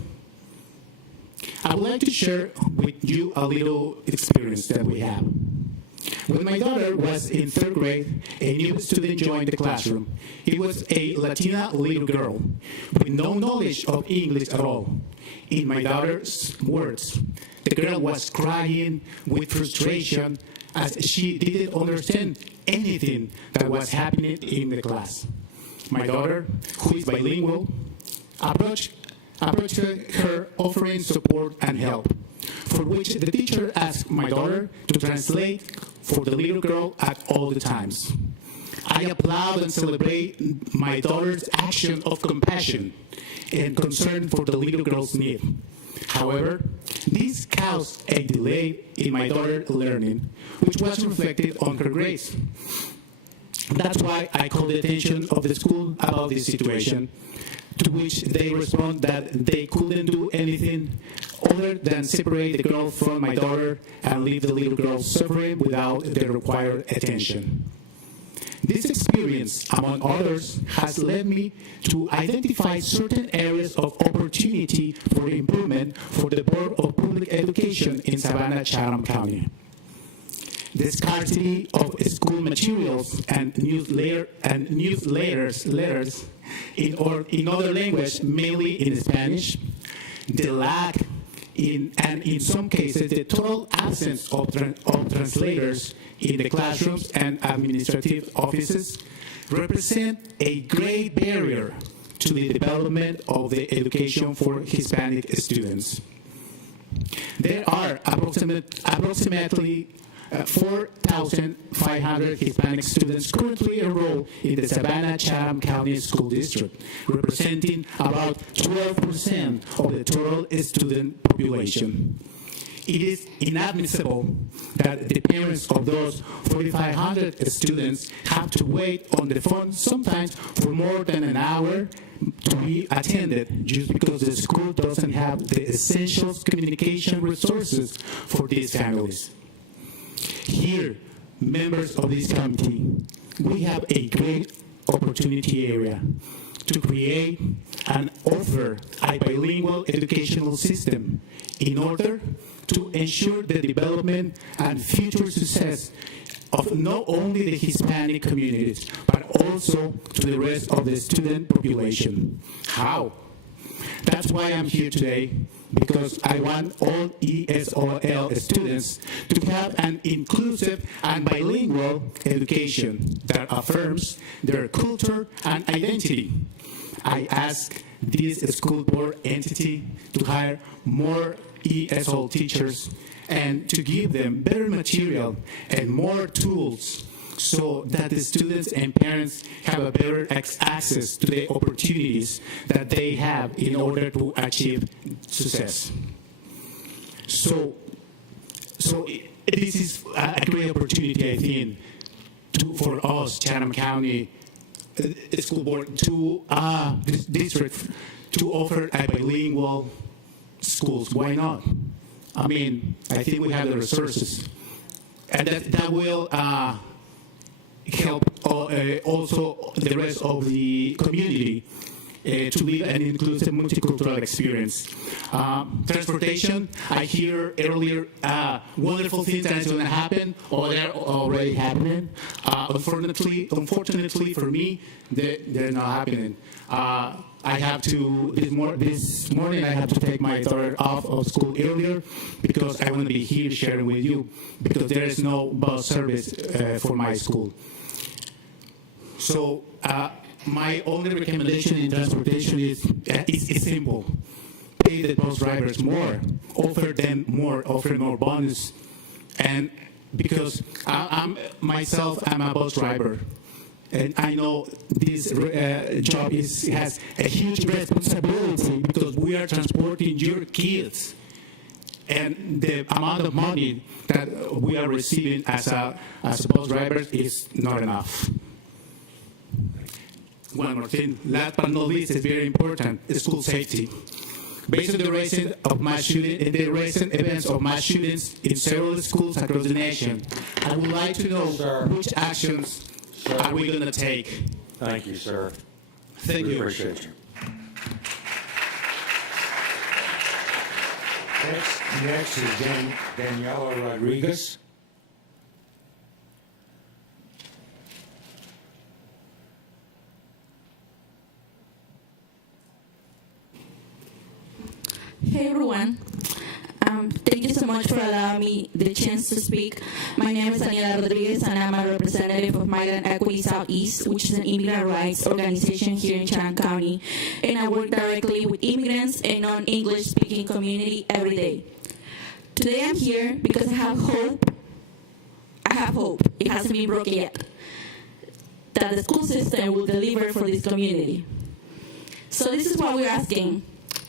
I would like to share with you a little experience that we have. When my daughter was in 3rd grade, a new student joined the classroom. It was a Latina little girl with no knowledge of English at all. In my daughter's words, the girl was crying with frustration as she didn't understand anything that was happening in the class. My daughter, who is bilingual, approached her offering support and help, for which the teacher asked my daughter to translate for the little girl at all the times. I applaud and celebrate my daughter's action of compassion and concern for the little girl's need. However, this caused a delay in my daughter's learning, which was reflected on her grades. That's why I called the attention of the school about this situation, to which they respond that they couldn't do anything other than separate the girl from my daughter and leave the little girl suffering without the required attention. This experience, among others, has led me to identify certain areas of opportunity for improvement for the Board of Public Education in Savannah, Chatham County. The scarcity of school materials and newsletters in other languages, mainly in Spanish, the lack and in some cases the total absence of translators in the classrooms and administrative offices represent a great barrier to the development of the education for Hispanic students. There are approximately 4,500 Hispanic students currently enrolled in the Savannah-Chatham County School District, representing about 12% of the total student population. it is inadmissible that the parents of those 4,500 students have to wait on the phone sometimes for more than an hour to be attended just because the school doesn't have the essential communication resources for these families. Here, members of this committee, we have a great opportunity area to create and offer a bilingual educational system in order to ensure the development and future success of not only the Hispanic communities, but also to the rest of the student population. How? That's why I'm here today, because I want all ESOL students to have an inclusive and bilingual education that affirms their culture and identity. I ask this school board entity to hire more ESOL teachers and to give them better material and more tools so that the students and parents have a better access to the opportunities that they have in order to achieve success. So this is a great opportunity, I think, for us, Chatham County School Board, to this district, to offer a bilingual schools. Why not? I mean, I think we have the resources, and that will help also the rest of the community to live an inclusive multicultural experience. Transportation, I hear earlier wonderful things that are going to happen, or they're already happening. Unfortunately for me, they're not happening. I have to, this morning I have to take my daughter off of school earlier because I want to be here sharing with you, because there is no bus service for my school. So my only recommendation in transportation is simple. Pay the bus drivers more, offer more bonus. And because I'm a bus driver, and I know this job has a huge responsibility because we are transporting your kids. And the amount of money that we are receiving as bus drivers is not enough. One more thing, last but not least, is very important, is school safety. Based on the recent events of mass shootings in several schools across the nation, I would like to know which actions are we going to take. Thank you, sir. Thank We you. appreciate you. Next is Daniela Rodriguez. Hey everyone. Thank you so much for allowing me the chance to speak. My name is Daniela Rodriguez, and I'm a representative of Migrant Equity Southeast, which is an immigrant rights organization here in Chatham County. And I work directly with immigrants and non-English speaking community every day. Today I'm here because I have hope. It hasn't been broken yet. That the school system will deliver for this community. So this is what we're asking.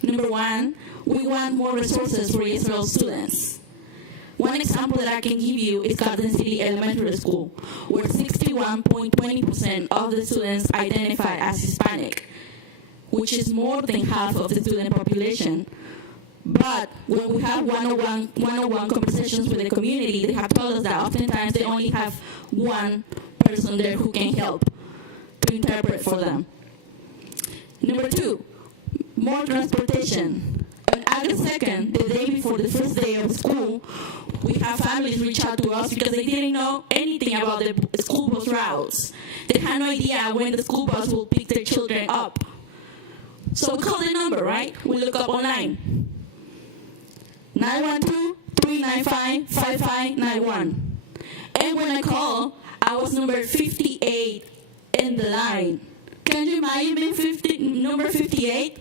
Number one, we want more resources for ESOL students. One example that I can give you is Garden City Elementary School, where 61.20% of the students identify as Hispanic, which is more than half of the student population. But when we have one-on-one conversations with the community, they have told us that oftentimes they only have one person there who can help to interpret for them. Number two, more transportation. On August 2nd, the day before the first day of school, we have families reach out to us because they didn't know anything about the school bus routes. They had no idea when the school bus will pick their children up. So we call the number, right? We look up online. 912-395-5591. And when I call, I was number 58 in the line. Can you imagine being number 58?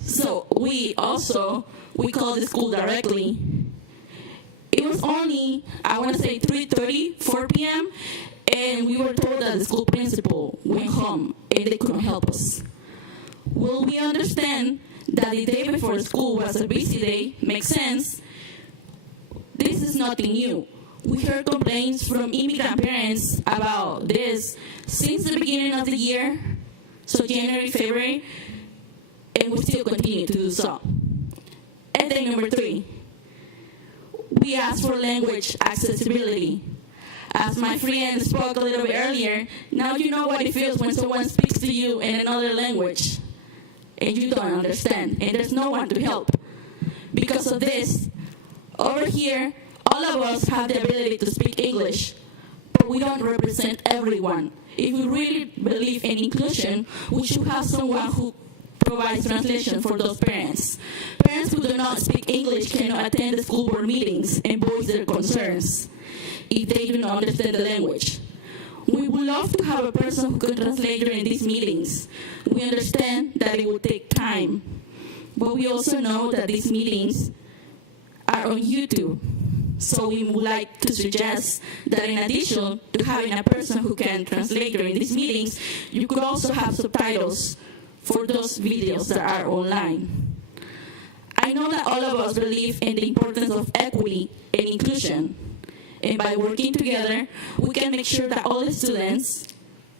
So we called the school directly. It was only, I want to say 3:30, 4 p.m., and we were told that the school principal went home and they couldn't help us. Well, we understand that the day before school was a busy day, makes sense, This is nothing new. We heard complaints from immigrant parents about this since the beginning of the year, so January, February, and we still continue to do so. And then number 3, we ask for language accessibility. As my friend spoke a little bit earlier, now you know what it feels when someone speaks to you in another language and you don't understand, and there's no one to help. Because of this, over here, all of us have the ability to speak English, but we don't represent everyone. If we really believe in inclusion, we should have someone who provides translation for those parents. Parents who do not speak English cannot attend the school board meetings and voice their concerns if they do not understand the language. We would love to have a person who could translate during these meetings. We understand that it will take time, but we also know that these meetings are on YouTube. So we would like to suggest that in addition to having a person who can translate during these meetings, you could also have subtitles for those videos that are online. I know that all of us believe in the importance of equity and inclusion, and by working together, we can make sure that all the students,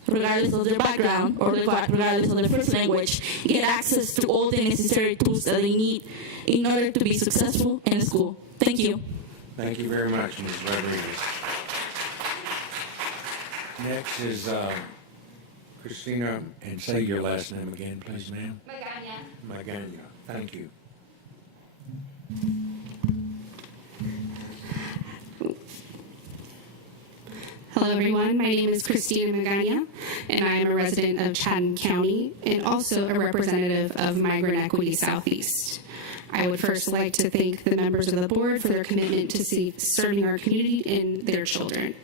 regardless of their background or regardless of their first language, get access to all the necessary tools that they need in order to be successful in school. Thank you. Thank you very much, Ms. Rodriguez. Next is Christina, and say your last name again, please, ma'am. Magana. Thank you. Hello, everyone. My name is Christina Magana, and I am a resident of Chatham County and also a representative of Migrant Equity Southeast. I would first like to thank the members of the board for their commitment to serving our community and their children.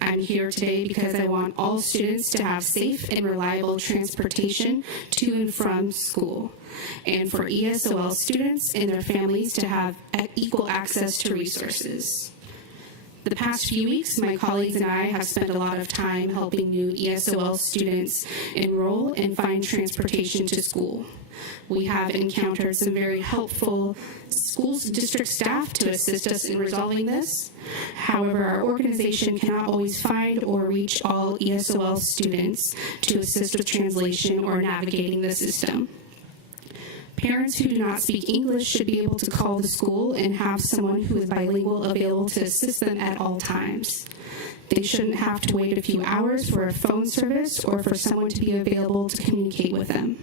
I'm here today because I want all students to have safe and reliable transportation to and from school, and for ESOL students and their families to have equal access to resources. The past few weeks, my colleagues and I have spent a lot of time helping new ESOL students enroll and find transportation to school. We have encountered some very helpful schools district staff to assist us in resolving this. However, our organization cannot always find or reach all ESOL students to assist with translation or navigating the system. Parents who do not speak English should be able to call the school and have someone who is bilingual available to assist them at all times. They shouldn't have to wait a few hours for a phone service or for someone to be available to communicate with them.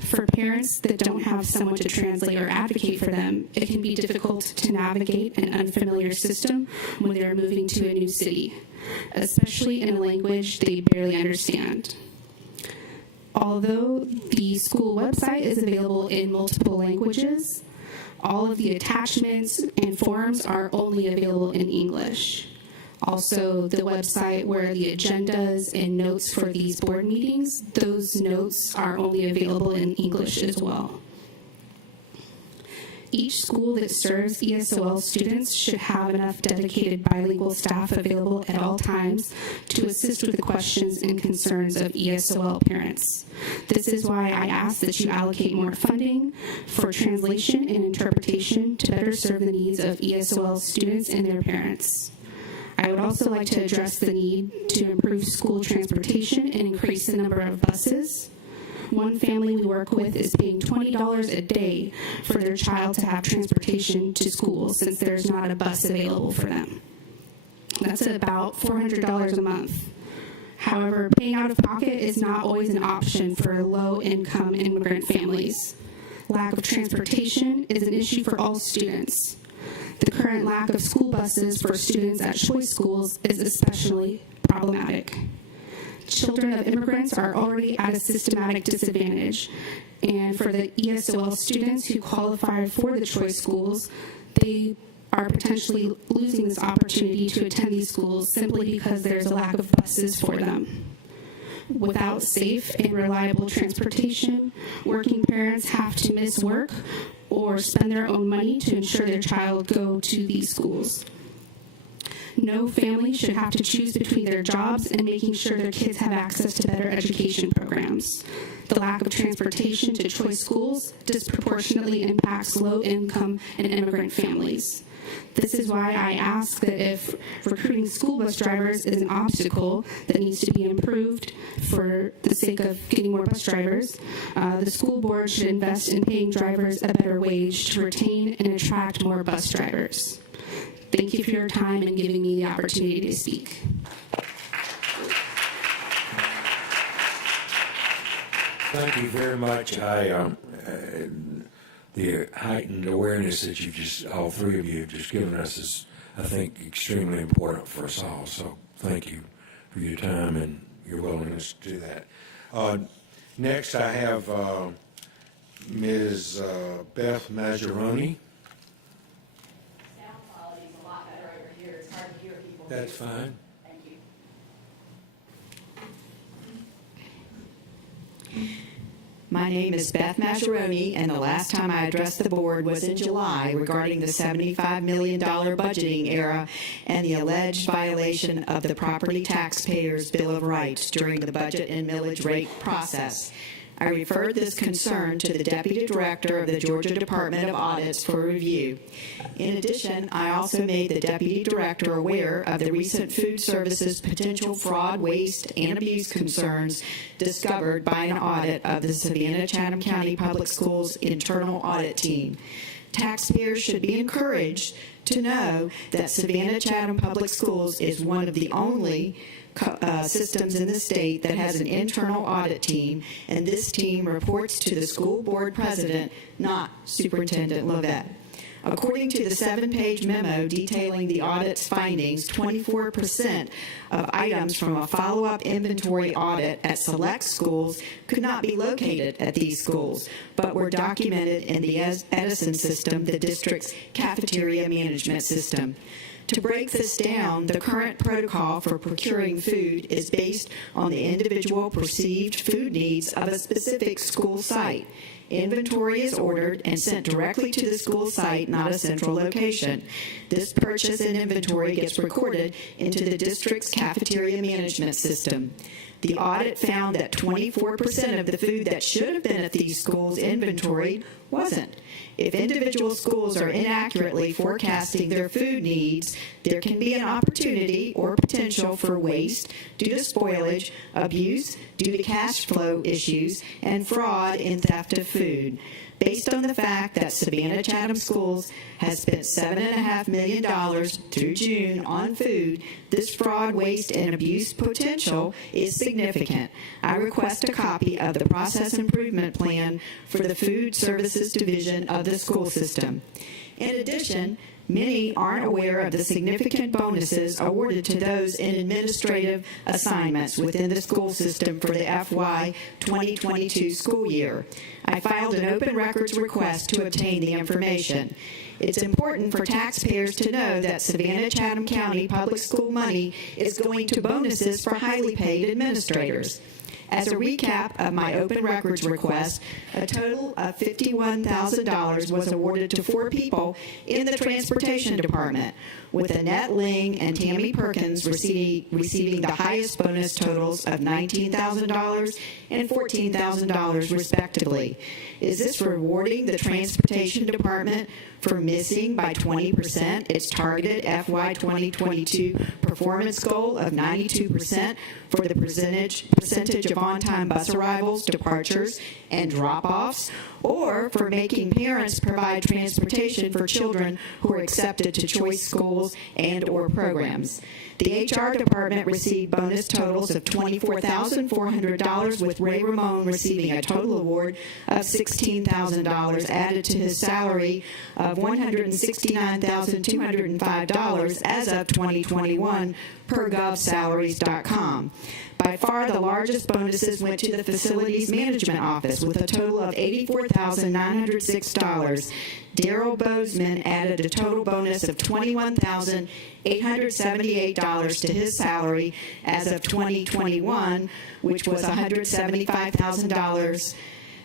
For parents that don't have someone to translate or advocate for them, it can be difficult to navigate an unfamiliar system when they're moving to a new city, especially in a language they barely understand. Although the school website is available in multiple languages, all of the attachments and forms are only available in English. Also, the website where the agendas and notes for these board meetings, those notes are only available in English as well. Each school that serves ESOL students should have enough dedicated bilingual staff available at all times to assist with the questions and concerns of ESOL parents. This is why I ask that you allocate more funding for translation and interpretation to better serve the needs of ESOL students and their parents. I would also like to address the need to improve school transportation and increase the number of buses. One family we work with is paying $20 a day for their child to have transportation to school since there's not a bus available for them. That's about $400 a month. However, paying out of pocket is not always an option for low-income immigrant families. Lack of transportation is an issue for all students. The current lack of school buses for students at choice schools is especially problematic. Children of immigrants are already at a systematic disadvantage, and for the ESOL students who qualify for the choice schools, they are potentially losing this opportunity to attend these schools simply because there's a lack of buses for them. Without safe and reliable transportation, working parents have to miss work or spend their own money to ensure their child go to these schools. No family should have to choose between their jobs and making sure their kids have access to better education programs. The lack of transportation to choice schools disproportionately impacts low-income and immigrant families. This is why I ask that if recruiting school bus drivers is an obstacle that needs to be improved for the sake of getting more bus drivers, the school board should invest in paying drivers a better wage to retain and attract more bus drivers. Thank you for your time and giving me the opportunity to speak. Thank you very much. The heightened awareness that all three of you have just given us is, I think, extremely important for us all. So thank you for your time and your willingness to do that. Next, I have Ms. Beth Mazzaroni. Sound quality is a lot better over here. It's hard to hear people. That's fine. Thank you. My name is Beth Mazzaroni, and the last time I addressed the board was in July regarding the $75 million budgeting era and the alleged violation of the Property Taxpayers Bill of Rights during the budget and millage rate process. I referred this concern to the Deputy Director of the Georgia Department of Audits for review. In addition, I also made the Deputy Director aware of the recent food services potential fraud, waste, and abuse concerns discovered by an audit of the Savannah-Chatham County Public Schools internal audit team. Taxpayers should be encouraged to know that Savannah-Chatham Public Schools is one of the only systems in the state that has an internal audit team, and this team reports to the school board president, not Superintendent Lovett. According to the 7-page memo detailing the audit's findings, 24% of items from a follow-up inventory audit at select schools could not be located at these schools, but were documented in the Edison system, the district's cafeteria management system. To break this down, the current protocol for procuring food is based on the individual perceived food needs of a specific school site. Inventory is ordered and sent directly to the school site, not a central location. This purchase and inventory gets recorded into the district's cafeteria management system. The audit found that 24% of the food that should have been at these schools inventoried wasn't. If individual schools are inaccurately forecasting their food needs, there can be an opportunity or potential for waste due to spoilage, abuse due to cash flow issues, and fraud in theft of food. Based on the fact that Savannah-Chatham Schools has spent $7.5 million through June on food, this fraud, waste, and abuse potential is significant. I request a copy of the process improvement plan for the Food Services Division of the school system. In addition, many aren't aware of the significant bonuses awarded to those in administrative assignments within the school system for the FY 2022 school year. I filed an open records request to obtain the information. It's important for taxpayers to know that Savannah-Chatham County public school money is going to bonuses for highly paid administrators. As a recap of my open records request, a total of $51,000 was awarded to 4 people in the transportation department, with Annette Ling and Tammy Perkins receiving the highest bonus totals of $19,000 and $14,000 respectively. Is this rewarding the transportation department for missing by 20% its targeted FY 2022 performance goal of 92% for the percentage of on-time bus arrivals, departures, and drop-offs, or for making parents provide transportation for children who are accepted to choice schools and or programs? The HR department received bonus totals of $24,400, with Ray Ramon receiving a total award of $16,000 added to his salary of $169,205 as of 2021 per govsalaries.com. By far, the largest bonuses went to the Facilities Management Office with a total of $84,906. Daryl Bozeman added a total bonus of $21,878 to his salary as of 2021, which was $175,000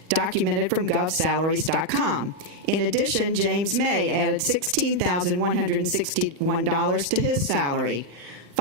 documented from govsalaries.com. In addition, James May added $16,161 to his salary.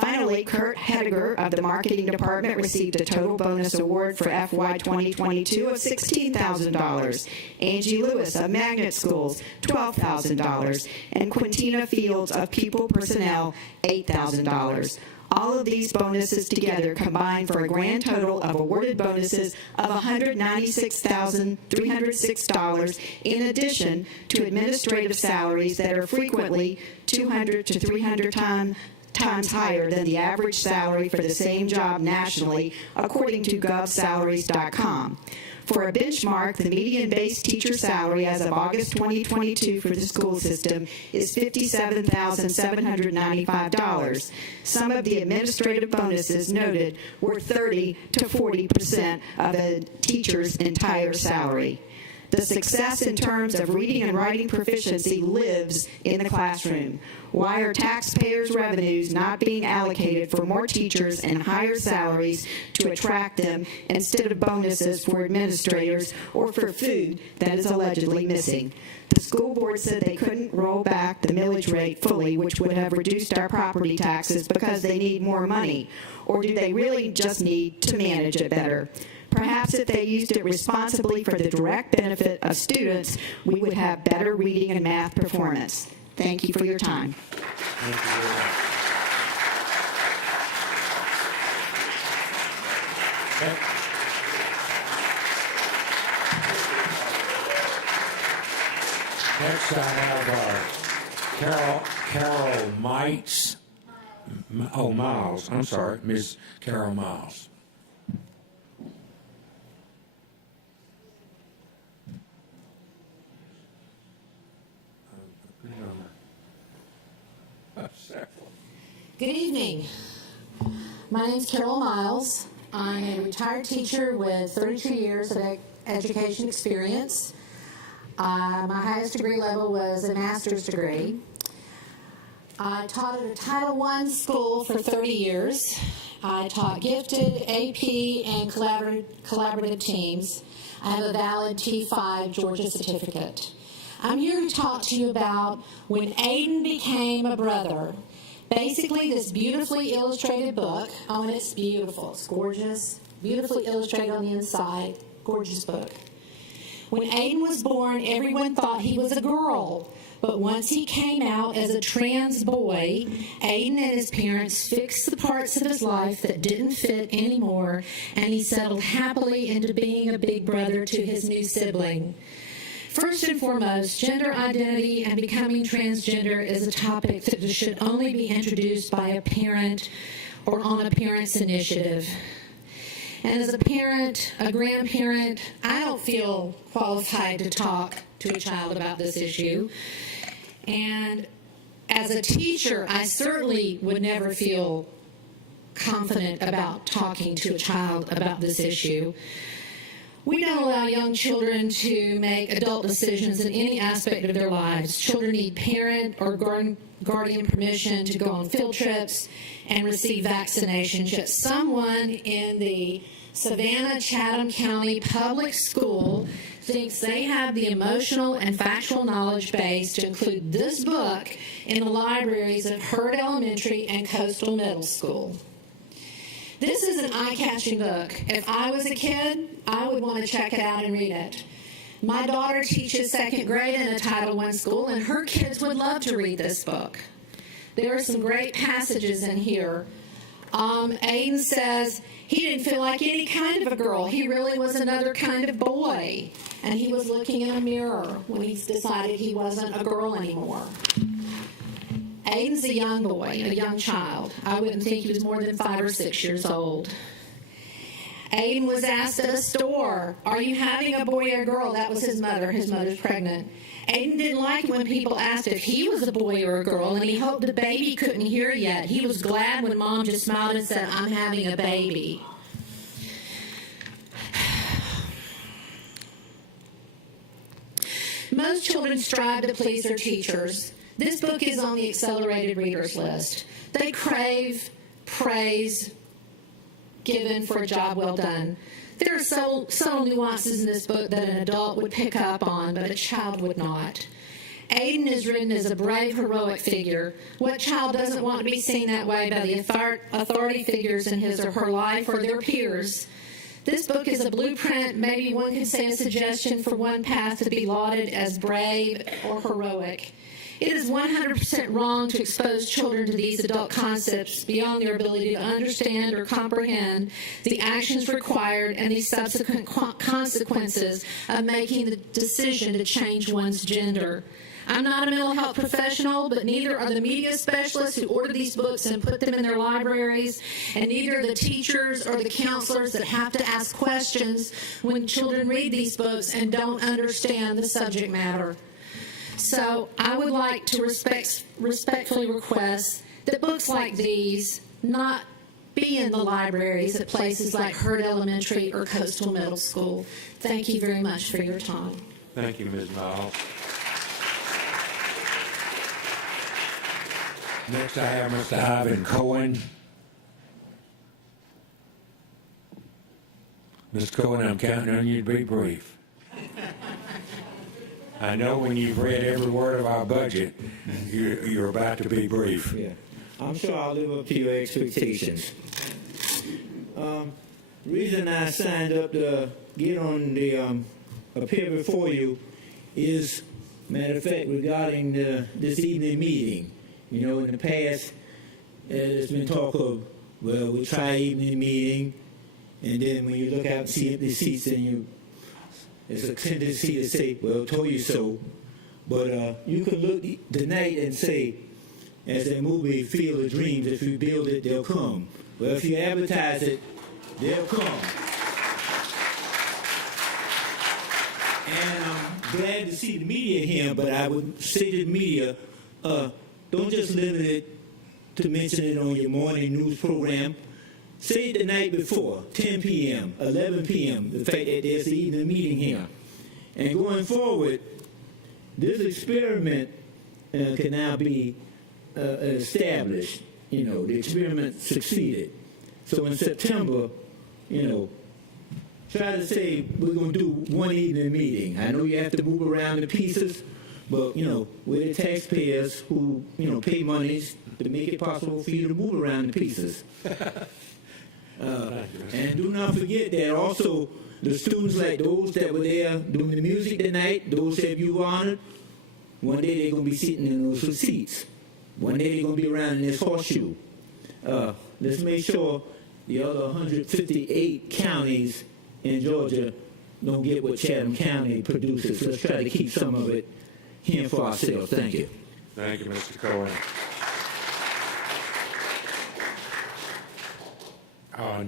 Finally, Kurt Hediger of the marketing department received a total bonus award for FY 2022 of $16,000. Angie Lewis of Magnet Schools, $12,000. And Quintina Fields of People Personnel, $8,000. All of these bonuses together combine for a grand total of awarded bonuses of $196,306 in addition to administrative salaries that are frequently 200 to 300 times higher than the average salary for the same job nationally, according to govsalaries.com. For a benchmark, the median base teacher salary as of August 2022 for the school system is $57,795. Some of the administrative bonuses noted were 30 to 40% of a teacher's entire salary. The success in terms of reading and writing proficiency lives in the classroom. Why are taxpayers' revenues not being allocated for more teachers and higher salaries to attract them instead of bonuses for administrators or for food that is allegedly missing? The school board said they couldn't roll back the millage rate fully, which would have reduced our property taxes because they need more money. Or do they really just need to manage it better? Perhaps if they used it responsibly for the direct benefit of students, we would have better reading and math performance. Thank you for your time. Thank you very much. Next, I have Carol Miles. I'm sorry, Ms. Carol Miles. Good evening. My name is Carol Miles. I'm a retired teacher with 32 years of education experience. My highest degree level was a master's degree. I taught at a Title I school for 30 years. I taught gifted, AP, and collaborative teams. I have a valid T5 Georgia certificate. I'm here to talk to you about when Aiden became a brother. Basically, this beautifully illustrated book, and it's beautiful, it's gorgeous, beautifully illustrated on the inside, gorgeous book. When Aiden was born, everyone thought he was a girl, but once he came out as a trans boy, Aiden and his parents fixed the parts of his life that didn't fit anymore, and he settled happily into being a big brother to his new sibling. First and foremost, gender identity and becoming transgender is a topic that should only be introduced by a parent or on a parent's initiative. And as a parent, a grandparent, I don't feel qualified to talk to a child about this issue. And as a teacher, I certainly would never feel confident about talking to a child about this issue. We don't allow young children to make adult decisions in any aspect of their lives. Children need parent or guardian permission to go on field trips and receive vaccinations. Yet someone in the Savannah-Chatham County Public School thinks they have the emotional and factual knowledge base to include this book in the libraries of Hurd Elementary and Coastal Middle School. This is an eye-catching book. If I was a kid, I would want to check it out and read it. My daughter teaches second grade in a Title I school, and her kids would love to read this book. There are some great passages in here. Aiden says he didn't feel like any kind of a girl. He really was another kind of boy. And he was looking in a mirror when he decided he wasn't a girl anymore. Aiden's a young boy, a young child. I wouldn't think he was more than 5 or 6 years old. Aiden was asked at a store, "Are you having a boy or a girl?" That was his mother. His mother's pregnant. Aiden didn't like when people asked if he was a boy or a girl, and he hoped the baby couldn't hear yet. He was glad when Mom just smiled and said, "I'm having a baby." Most children strive to please their teachers. This book is on the accelerated readers list. They crave praise given for a job well done. There are subtle nuances in this book that an adult would pick up on, but a child would not. Aiden is written as a brave, heroic figure. What child doesn't want to be seen that way by the authority figures in his or her life or their peers? This book is a blueprint, maybe one can say a suggestion for one path to be lauded as brave or heroic. It is 100% wrong to expose children to these adult concepts beyond their ability to understand or comprehend the actions required and the subsequent consequences of making the decision to change one's gender. I'm not a mental health professional, but neither are the media specialists who order these books and put them in their libraries, and neither the teachers or the counselors that have to ask questions when children read these books and don't understand the subject matter. So I would like to respectfully request that books like these not be in the libraries at places like Hurd Elementary or Coastal Middle School. Thank you very much for your time. Thank you, Ms. Miles. Next, I have Mr. Ivan Cohen. Ms. Cohen, I'm counting on you to be brief. I know when you've read every word of our budget, you're about to be brief. Yeah, I'm sure I'll live up to your expectations. Reason I signed up to get on the appear before you is, matter of fact, regarding this evening meeting. You know, in the past, there's been talk of, well, we'll try evening meeting, and then when you look out and see empty seats, and it's a tendency to say, well, told you so. But you can look tonight and say, as that movie, Field of Dreams, if you build it, they'll come. Well, if you advertise it, they'll come. And I'm glad to see the media here, but I would say to the media, don't just limit it to mention it on your morning news program. Say it the night before, 10 p.m., 11 p.m., the fact that there's an evening meeting here. And going forward, this experiment can now be established. You know, the experiment succeeded. So in September, you know, try to say we're going to do one evening meeting. I know you have to move around the pieces, but, you know, we're the taxpayers who, you know, pay monies to make it possible for you to move around the pieces. And do not forget that also the students like those that were there doing the music tonight, those that you honored, one day they're going to be sitting in those seats. One day they're going to be around in this horseshoe. Let's make sure the other 158 counties in Georgia don't get what Chatham County produces. Let's try to keep some of it here for ourselves. Thank you. Thank you, Mr. Cohen.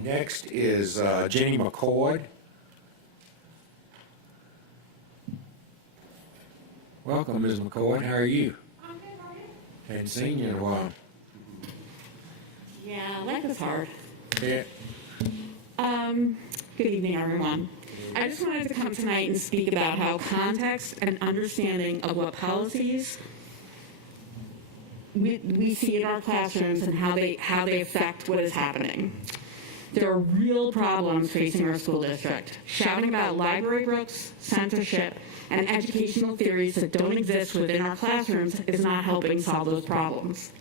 Next is Jenny McCord. Welcome, Ms. McCord. How are you? I'm good. How are you? Hadn't seen you in a while. Yeah, life is hard. Yeah. Good evening, everyone. I just wanted to come tonight and speak about how context and understanding of what policies we see in our classrooms and how they affect what is happening. There are real problems facing our school district. Shouting about library books, censorship, and educational theories that don't exist within our classrooms is not helping solve those problems.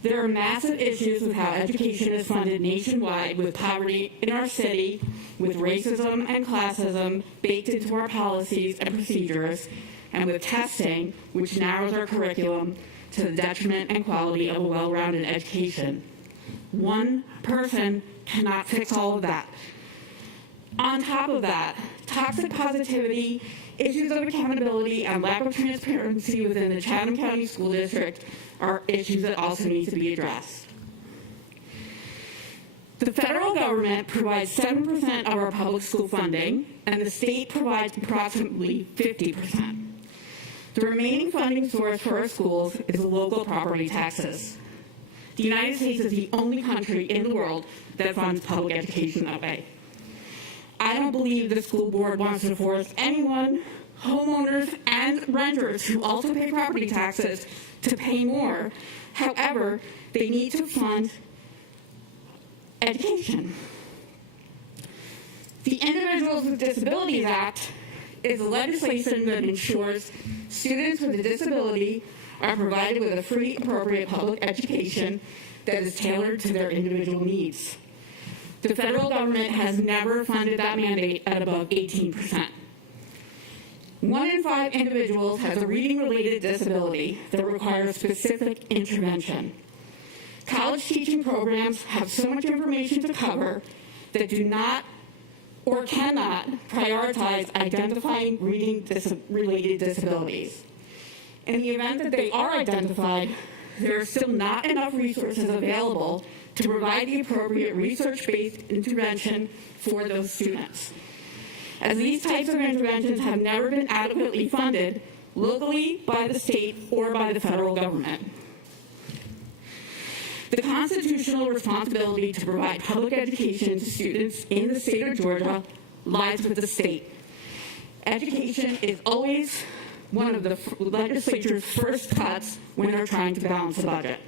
There are massive issues with how education is funded nationwide, with poverty in our city, with racism and classism baked into our policies and procedures, and with testing, which narrows our curriculum to the detriment and quality of a well-rounded education. One person cannot fix all of that. On top of that, toxic positivity, issues of accountability, and lack of transparency within the Chatham County School District are issues that also need to be addressed. The federal government provides 7% of our public school funding, and the state provides approximately 50%. The remaining funding source for our schools is local property taxes. The United States is the only country in the world that funds public education that way. I don't believe the school board wants to force anyone, homeowners and renters who also pay property taxes, to pay more. However, they need to fund education. The Individuals with Disabilities Act is legislation that ensures students with a disability are provided with a free, appropriate public education that is tailored to their individual needs. The federal government has never funded that mandate at above 18%. 1 in 5 individuals has a reading-related disability that requires specific intervention. College teaching programs have so much information to cover that do not or cannot prioritize identifying reading-related disabilities. In the event that they are identified, there are still not enough resources available to provide the appropriate research-based intervention for those students. As these types of interventions have never been adequately funded locally, by the state, or by the federal government. The constitutional responsibility to provide public education to students in the state of Georgia lies with the state. Education is always one of the legislature's first cuts when they're trying to balance the budget.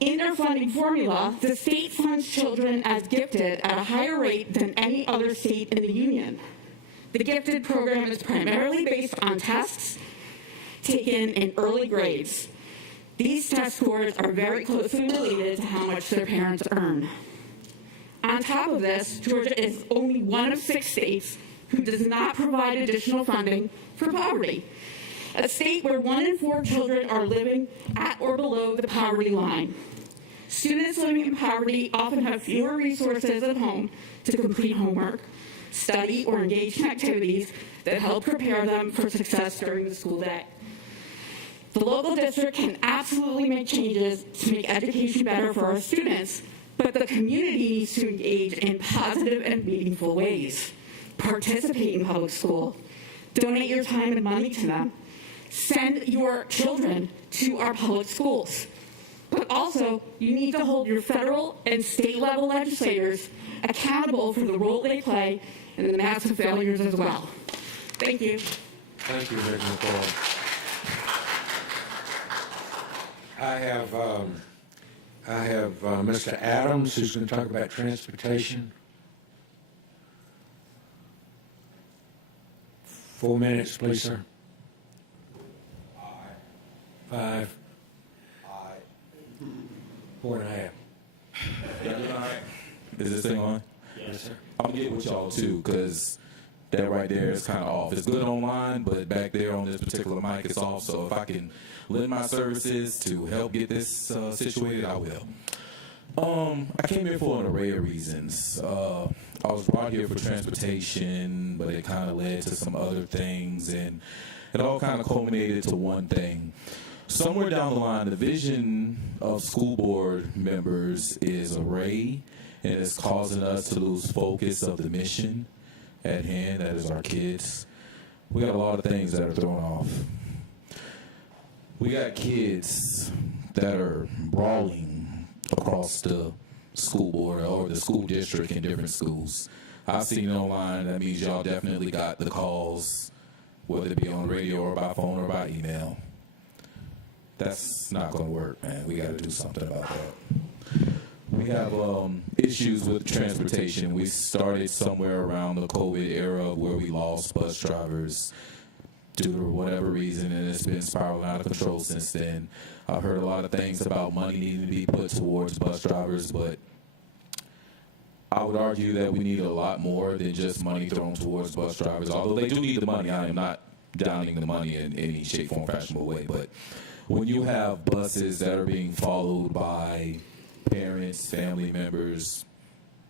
In their funding formula, the state funds children as gifted at a higher rate than any other state in the union. The gifted program is primarily based on tests taken in early grades. These test scores are very closely related to how much their parents earn. On top of this, Georgia is only one of 6 states who does not provide additional funding for poverty, a state where 1 in 4 children are living at or below the poverty line. Students living in poverty often have fewer resources at home to complete homework, study, or engage in activities that help prepare them for success during the school day. The local district can absolutely make changes to make education better for our students, but the community needs to engage in positive and meaningful ways. Participate in public school. Donate your time and money to them. Send your children to our public schools. But also, you need to hold your federal and state level legislators accountable for the role they play in the massive failures as well. Thank you. Thank you, Ms. McCall. I have Mr. Adams, who's going to talk about transportation. 4 minutes, please, sir. 5. 4.5. Is this thing on? Yes, sir. I'm getting with y'all too, because that right there is kind of off. It's good online, but back there on this particular mic, it's off. So if I can lend my services to help get this situated, I will. I came here for an array of reasons. I was brought here for transportation, but it kind of led to some other things, and it all kind of culminated to one thing. Somewhere down the line, the vision of school board members is array, and it's causing us to lose focus of the mission at hand, that is our kids. We got a lot of things that are thrown off. We got kids that are brawling across the school board or the school district in different schools. I've seen it online. That means y'all definitely got the calls, whether it be on radio or by phone or by email. That's not going to work, man. We got to do something about that. We have issues with transportation. We started somewhere around the COVID era where we lost bus drivers due to whatever reason, and it's been spiraling out of control since then. I've heard a lot of things about money needing to be put towards bus drivers, but I would argue that we need a lot more than just money thrown towards bus drivers. Although they do need the money, I am not downing the money in any shape, form, fashionable way, but when you have buses that are being followed by parents, family members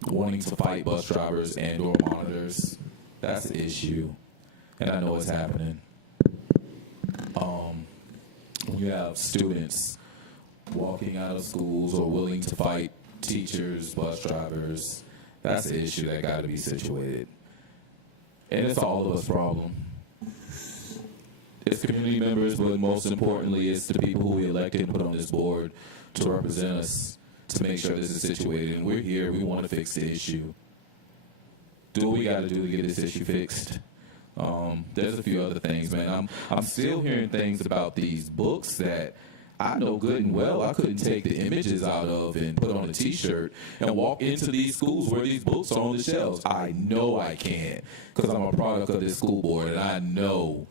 wanting to fight bus drivers and or monitors, that's an issue, and I know it's happening. When you have students walking out of schools or willing to fight teachers, bus drivers, that's an issue that got to be situated, and it's all of us' problem. It's community members, but most importantly, it's the people who we elected and put on this board to represent us, to make sure this is situated. And we're here. We want to fix the issue. Do what we got to do to get this issue fixed. There's a few other things, man. I'm still hearing things about these books that I know good and well I couldn't take the images out of and put on a T-shirt and walk into these schools where these books are on the shelves. I know I can't because I'm a product of this school board, and I know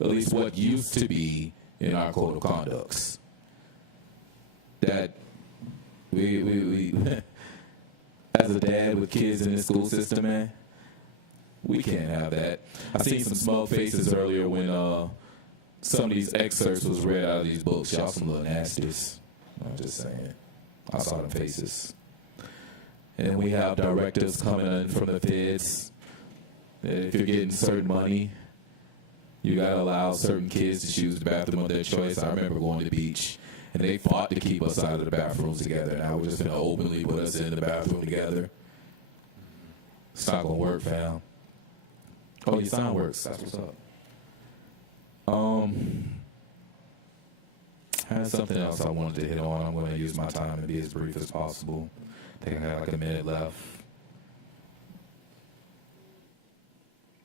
at least what used to be in our code of conducts. That we as a dad with kids in the school system, man, we can't have that. I seen some smug faces earlier when some of these excerpts was read out of these books. Y'all some little nasties. I'm just saying. I saw them faces. And we have directives coming in from the feds that if you're getting certain money, you got to allow certain kids to choose the bathroom of their choice. I remember going to the beach, and they fought to keep us out of the bathrooms together. And I was just going to openly put us in the bathroom together. It's not going to work, fam. Oh, your sign works. That's what's up. I had something else I wanted to hit on. I'm going to use my time and be as brief as possible. I think I got like a minute left.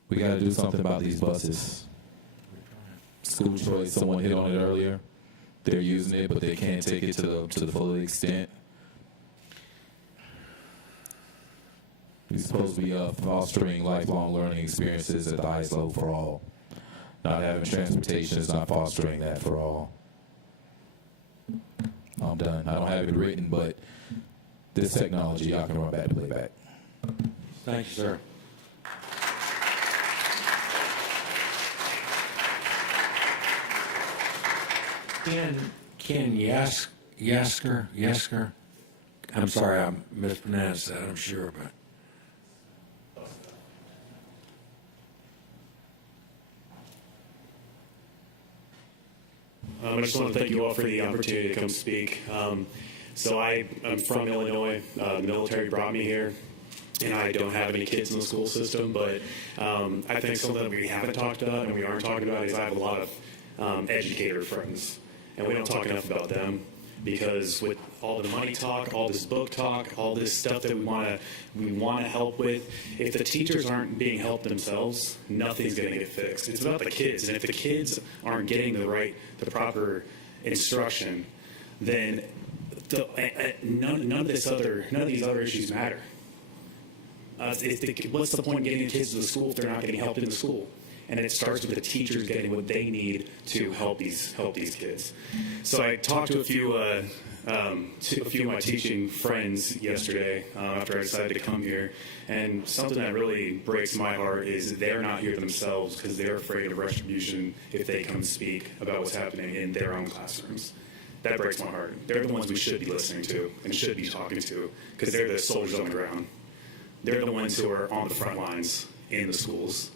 We got to do something about these buses. School choice, someone hit on it earlier. They're using it, but they can't take it to the full extent. We're supposed to be fostering lifelong learning experiences at the highest level for all. Not having transportation is not fostering that for all. I'm done. I don't have it written, but this technology, y'all can run back to playback. Thank you, sir. Ken Yasker? I'm sorry, I mispronounced that, I'm sure, but. I just want to thank you all for the opportunity to come speak. So I'm from Illinois. The military brought me here, and I don't have any kids in the school system, but I think something that we haven't talked about and we aren't talking about is I have a lot of educator friends, and we don't talk enough about them because with all the money talk, all this book talk, all this stuff that we want to help with, if the teachers aren't being helped themselves, nothing's going to get fixed. It's about the kids, and if the kids aren't getting the proper instruction, then none of these other issues matter. What's the point in getting the kids to the school if they're not getting helped in the school? And it starts with the teachers getting what they need to help these kids. So I talked to a few of my teaching friends yesterday after I decided to come here, and something that really breaks my heart is they're not here themselves because they're afraid of retribution if they come speak about what's happening in their own classrooms. That breaks my heart. They're the ones we should be listening to and should be talking to because they're the soldiers on the ground. They're the ones who are on the front lines in the schools.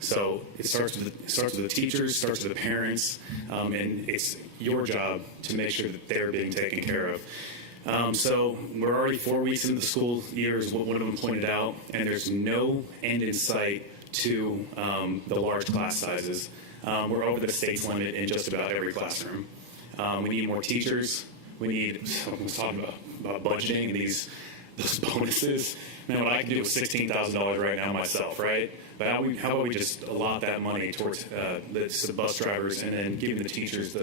So it starts with the teachers, starts with the parents, and it's your job to make sure that they're being taken care of. So we're already 4 weeks into the school year, is what one of them pointed out, and there's no end in sight to the large class sizes. We're over the state's limit in just about every classroom. We need more teachers. I was talking about budgeting and those bonuses. Man, what I can do with $16,000 right now myself, right? But how about we just allot that money towards the bus drivers and then giving the teachers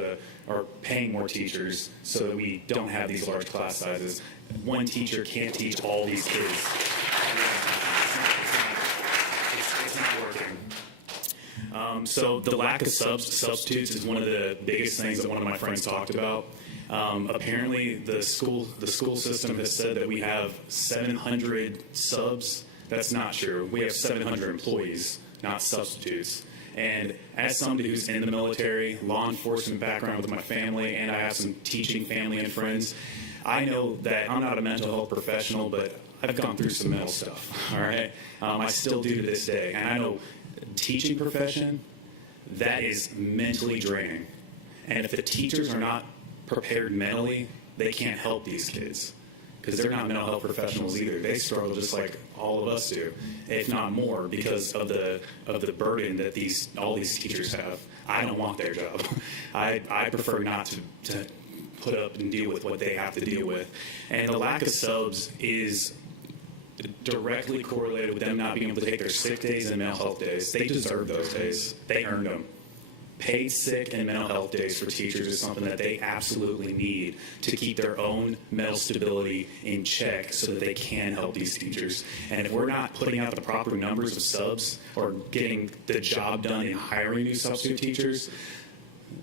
or paying more teachers so that we don't have these large class sizes. One teacher can't teach all these kids. It's not working. So the lack of substitutes is one of the biggest things that one of my friends talked about. Apparently, the school system has said that we have 700 subs. That's not true. We have 700 employees, not substitutes. And as somebody who's in the military, law enforcement background with my family, and I have some teaching family and friends, I know that I'm not a mental health professional, but I've gone through some mental stuff, all right? I still do to this day. And I know teaching profession, that is mentally draining. And if the teachers are not prepared mentally, they can't help these kids because they're not mental health professionals either. They struggle just like all of us do, if not more, because of the burden that all these teachers have. I don't want their job. I prefer not to put up and deal with what they have to deal with. And the lack of subs is directly correlated with them not being able to take their sick days and mental health days. They deserve those days. They earned them. Paid sick and mental health days for teachers is something that they absolutely need to keep their own mental stability in check so that they can help these teachers. And if we're not putting out the proper numbers of subs or getting the job done in hiring new substitute teachers,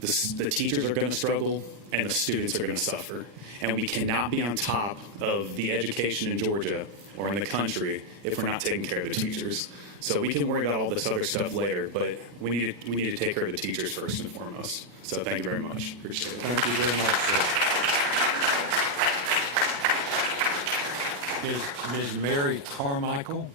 the teachers are going to struggle and the students are going to suffer. And we cannot be on top of the education in Georgia or in the country if we're not taking care of the teachers. So we can worry about all this other stuff later, but we need to take care of the teachers first and foremost. So thank you very much. Appreciate it. Thank you very much, sir. Ms. Mary Carmichael.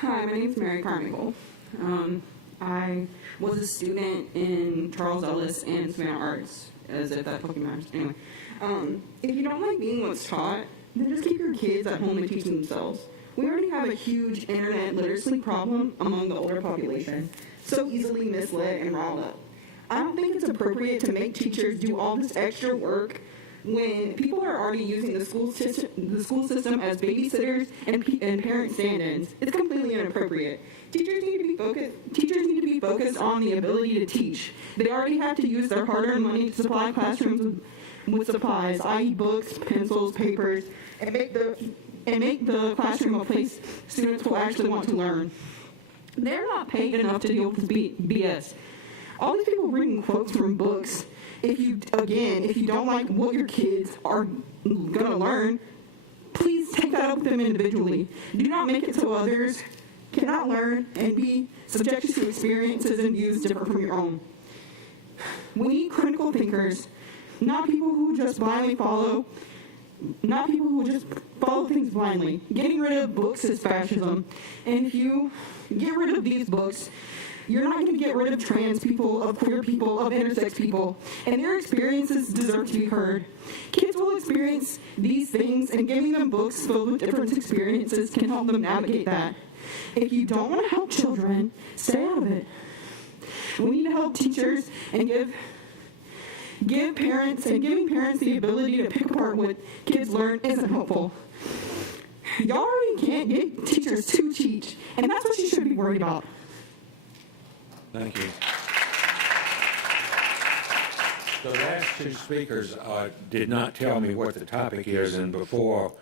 Hi, my name is Mary Carmichael. I was a student in Charles Ellis and Savannah Arts, as if that fucking matters. Anyway, if you don't like being what's taught, then just keep your kids at home and teach themselves. We already have a huge internet literacy problem among the older population, so easily misled and riled up. I don't think it's appropriate to make teachers do all this extra work when people are already using the school system as babysitters and parent stand-ins. It's completely inappropriate. Teachers need to be focused on the ability to teach. They already have to use their hard-earned money to supply classrooms with supplies, i.e. books, pencils, papers, and make the classroom a place students will actually want to learn. They're not paid enough to deal with BS. All these people reading quotes from books. If you don't like what your kids are gonna learn, please take that up with them individually. Do not make it so others cannot learn and be subjected to experiences and views different from your own. We need critical thinkers, not people who just follow things blindly. Getting rid of books is fascism. And if you get rid of these books, you're not going to get rid of trans people, of queer people, of intersex people, and their experiences deserve to be heard. Kids will experience these things, and giving them books filled with different experiences can help them navigate that. If you don't want to help children, stay out of it. We need to help teachers and giving parents the ability to pick apart what kids learn isn't helpful. Y'all already can't get teachers to teach, and that's what you should be worried about. Thank you. The last two speakers did not tell me what the topic is, and before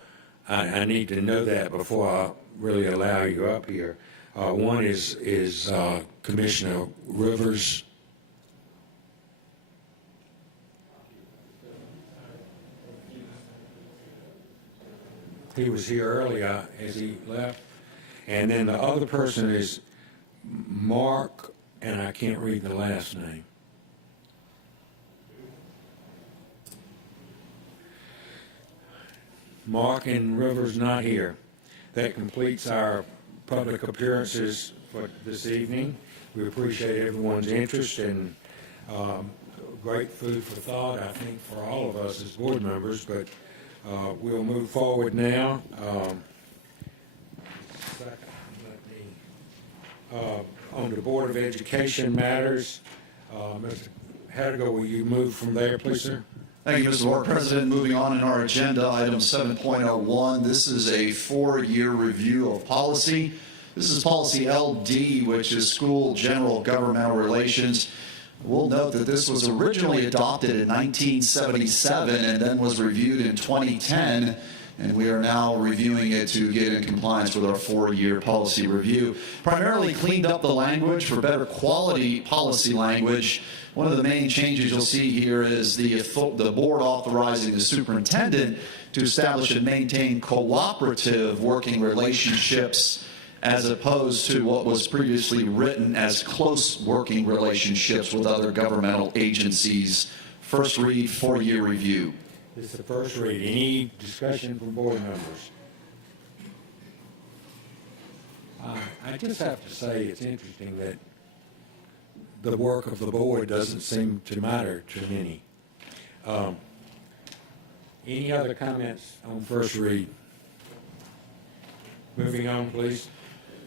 I need to know that before I really allow you up here. One is Commissioner Rivers. He was here earlier as he left. And then the other person is Mark, and I can't read the last name. Mark and Rivers not here. That completes our public appearances for this evening. We appreciate everyone's interest and great food for thought, I think, for all of us as board members, but we'll move forward now. On the Board of Education matters, Mr. Hediger, will you move from there, please, sir? Thank you, Mr. Board President. Moving on in our agenda, item 7.01. This is a 4-year review of policy. This is policy LD, which is School General Governmental Relations. We'll note that this was originally adopted in 1977 and then was reviewed in 2010. And we are now reviewing it to get in compliance with our 4-year policy review. Primarily cleaned up the language for better quality policy language. One of the main changes you'll see here is the board authorizing the superintendent to establish and maintain cooperative working relationships as opposed to what was previously written as close working relationships with other governmental agencies. First read, 4-year review. This is the first read. Any discussion from board members? I just have to say it's interesting that the work of the board doesn't seem to matter to many. Any other comments on first read? Moving on, please.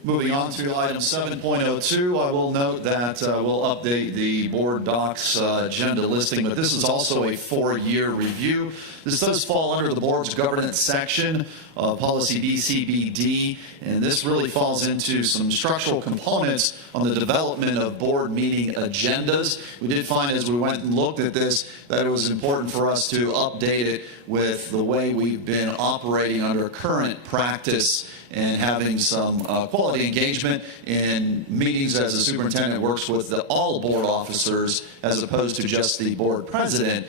Moving on to item 7.02, I will note that we'll update the board docs agenda listing, but this is also a 4-year review. This does fall under the board's governance section of policy DCBD, and this really falls into some structural components on the development of board meeting agendas. We did find as we went and looked at this that it was important for us to update it with the way we've been operating under current practice and having some quality engagement in meetings as the superintendent works with all board officers as opposed to just the board president.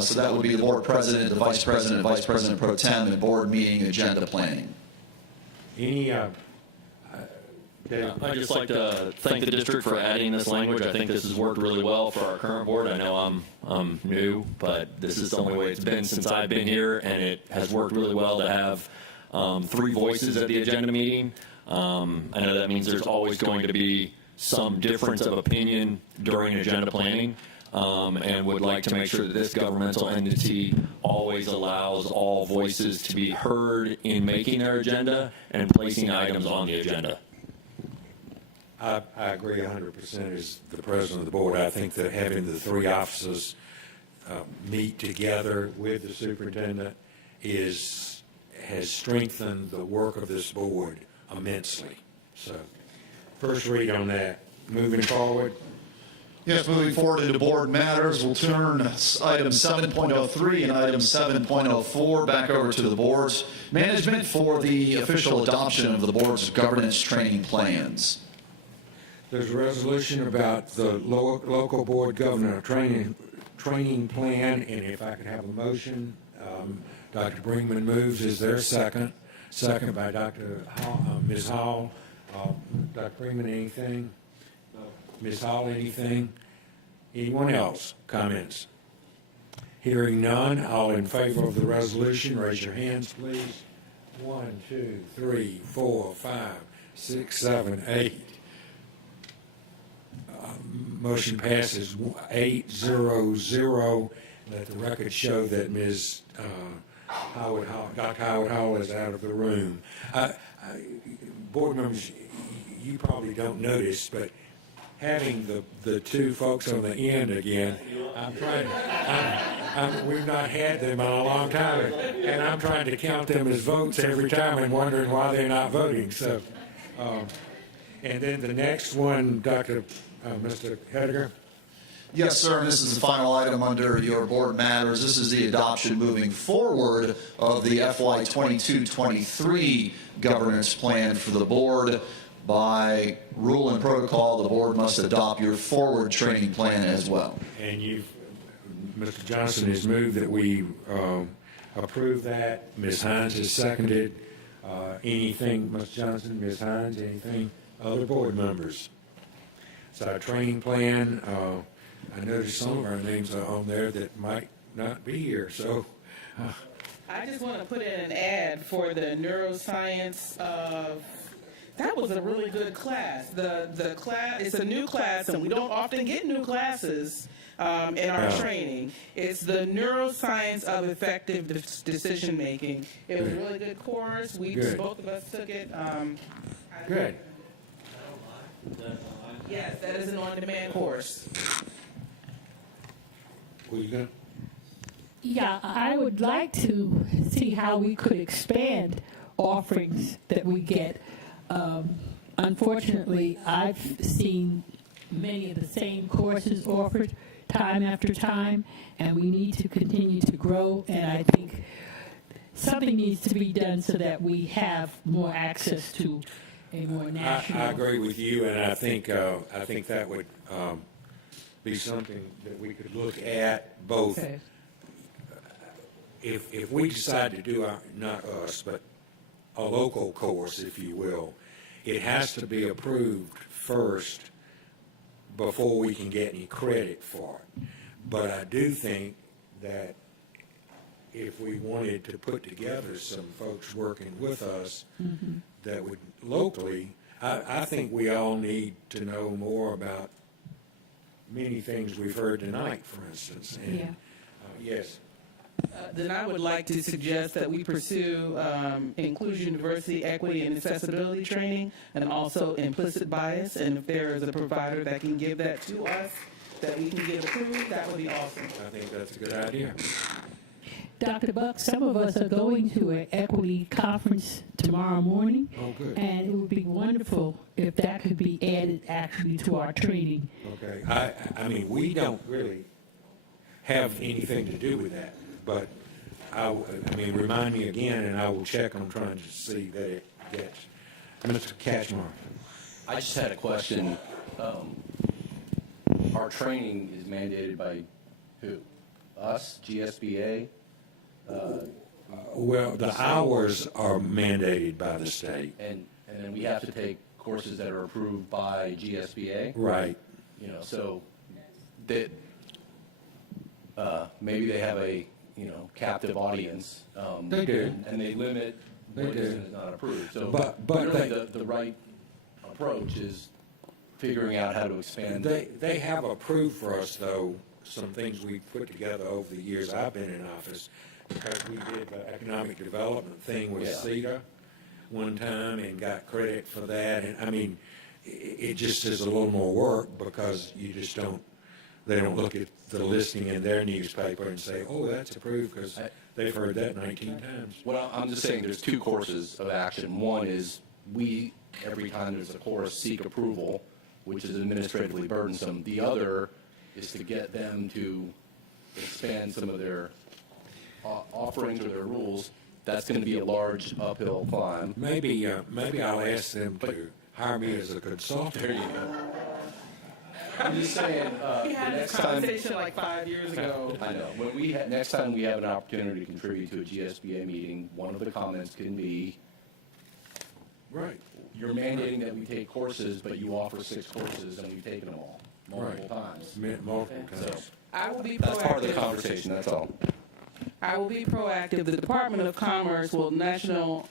So that would be the board president, the vice president pro tem, and board meeting agenda planning. Any, I'd just like to thank the district for adding this language. I think this has worked really well for our current board. I know I'm new, but this is the only way it's been since I've been here, and it has worked really well to have 3 voices at the agenda meeting. I know that means there's always going to be some difference of opinion during agenda planning, and would like to make sure that this governmental entity always allows all voices to be heard in making their agenda and placing items on the agenda. I agree 100% as the president of the board. I think that having the 3 officers meet together with the superintendent has strengthened the work of this board immensely. So, first read on that. Moving forward. Yes, moving forward into board matters, we'll turn item 7.03 and item 7.04 back over to the board's management for the official adoption of the board's governance training plans. There's a resolution about the local board governor training plan, and if I could have a motion, Dr. Brinkman moves. Is there a second? Second by Ms. Hall. Dr. Brinkman, anything? No. Ms. Hall, anything? Anyone else? Comments? Hearing none, all in favor of the resolution, raise your hands, please. 1, 2, 3, 4, 5, 6, 7, 8. Motion passes 8-0-0. Let the record show that Ms. Dr. Howard Hall is out of the room. Board members, you probably don't notice, but having the 2 folks on the end again, we've not had them in a long time, and I'm trying to count them as votes every time and wondering why they're not voting. So, and then the next one, Mr. Hediger. Yes, sir. This is the final item under your board matters. This is the adoption moving forward of the FY 22-23 governance plan for the board. By rule and protocol, the board must adopt your forward training plan as well. And Mr. Johnson has moved that we approve that. Ms. Hines has seconded. Anything, Mr. Johnson, Ms. Hines, anything? Other board members? So our training plan, I noticed some of our names are on there that might not be here, so. I just want to put in an ad for the neuroscience that was a really good class. The class, it's a new class, and we don't often get new classes in our training. It's the neuroscience of effective decision making. It was a really good course. Both of us took it. Good. Yes, that is an on-demand course. Were you going? Yeah, I would like to see how we could expand offerings that we get. Unfortunately, I've seen many of the same courses offered time after time, and we need to continue to grow, and I think something needs to be done so that we have more access to a more national. I agree with you, and I think that would be something that we could look at both. Okay. If we decide to do not us, but a local course, if you will, it has to be approved first before we can get any credit for it. But I do think that if we wanted to put together some folks working with us that would locally, I think we all need to know more about many things we've heard tonight, for instance. And, yes. Then I would like to suggest that we pursue inclusion, diversity, equity, and accessibility training, and also implicit bias. And if there is a provider that can give that to us, that we can get approved, that would be awesome. I think that's a good idea. Dr. Buck, some of us are going to an equity conference tomorrow morning. Oh, good. And it would be wonderful if that could be added actually to our training. Okay. I mean, we don't really have anything to do with that, but I mean, remind me again, and I will check on trying to see that it gets. Mr. Catchmark. I just had a question. Our training is mandated by who? Us, GSBA? Well, the hours are mandated by the state. And then we have to take courses that are approved by GSBA? Right. You know, so that maybe they have a, captive audience. They do. And they limit They what is do. and is not approved. So But really they- the right approach is figuring out how to expand. They have approved for us, though, some things we've put together over the years I've been in office, because we did the economic development thing with Yeah. CETA one time and got credit for that. And I mean, it just is a little more work because you just don't, they don't look at the listing in their newspaper and say, oh, that's approved, because they've heard that 19 times. Well, I'm just saying there's two courses of action. One is we, every time there's a course, seek approval, which is administratively burdensome. The other is to get them to expand some of their offerings or their rules. That's going to be a large uphill climb. Maybe I'll ask them to hire me as a consultant. There you go. I'm just saying, We had the next this time. conversation like 5 years ago. I know. When next time we have an opportunity to contribute to a GSBA meeting, one of the comments can be, right, you're mandating that we take courses, but you offer 6 courses and we've taken them all multiple times. Multiple So times. I will be that's part of the proactive. conversation. That's all. I will be proactive. The Department of Commerce, National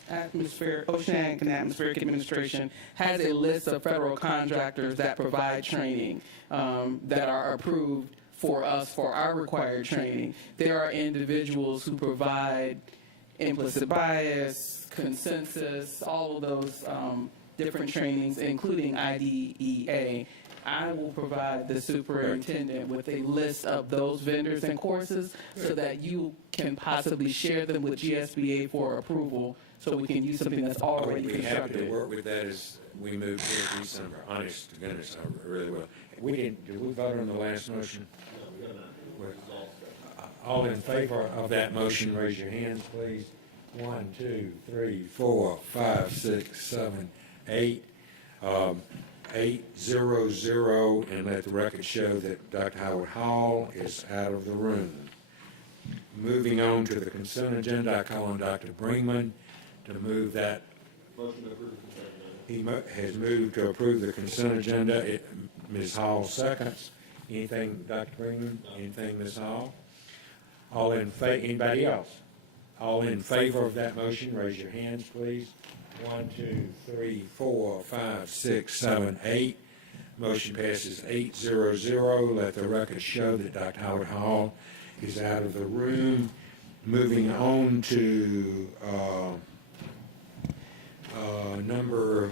Oceanic and Atmospheric Administration, has a list of federal contractors that provide training that are approved for us for our required training. There are individuals who provide implicit bias, consensus, all of those different trainings, including IDEA. I will provide the superintendent with a list of those vendors and courses so that you can possibly share them with GSBA for approval, so we can use something that's already We'd be happy to constructed. work with that as we move to December. Honest to goodness, I really will. Did we vote on the last motion? All in favor of that motion, raise your hands, please. 1, 2, 3, 4, 5, 6, 7, 8. 800, and let the record show that Dr. Howard Hall is out of the room. Moving on to the consent agenda, I call on Dr. Brinkman to move that. Motion to approve the consent agenda. He has moved to approve the consent agenda. Ms. Hall seconds. Anything, Dr. Brinkman? Anything, Ms. Hall? All in favor? Anybody else? All in favor of that motion, raise your hands, please. 1, 2, 3, 4, 5, 6, 7, 8. Motion passes 800. Let the record show that Dr. Howard Hall is out of the room. Moving on to number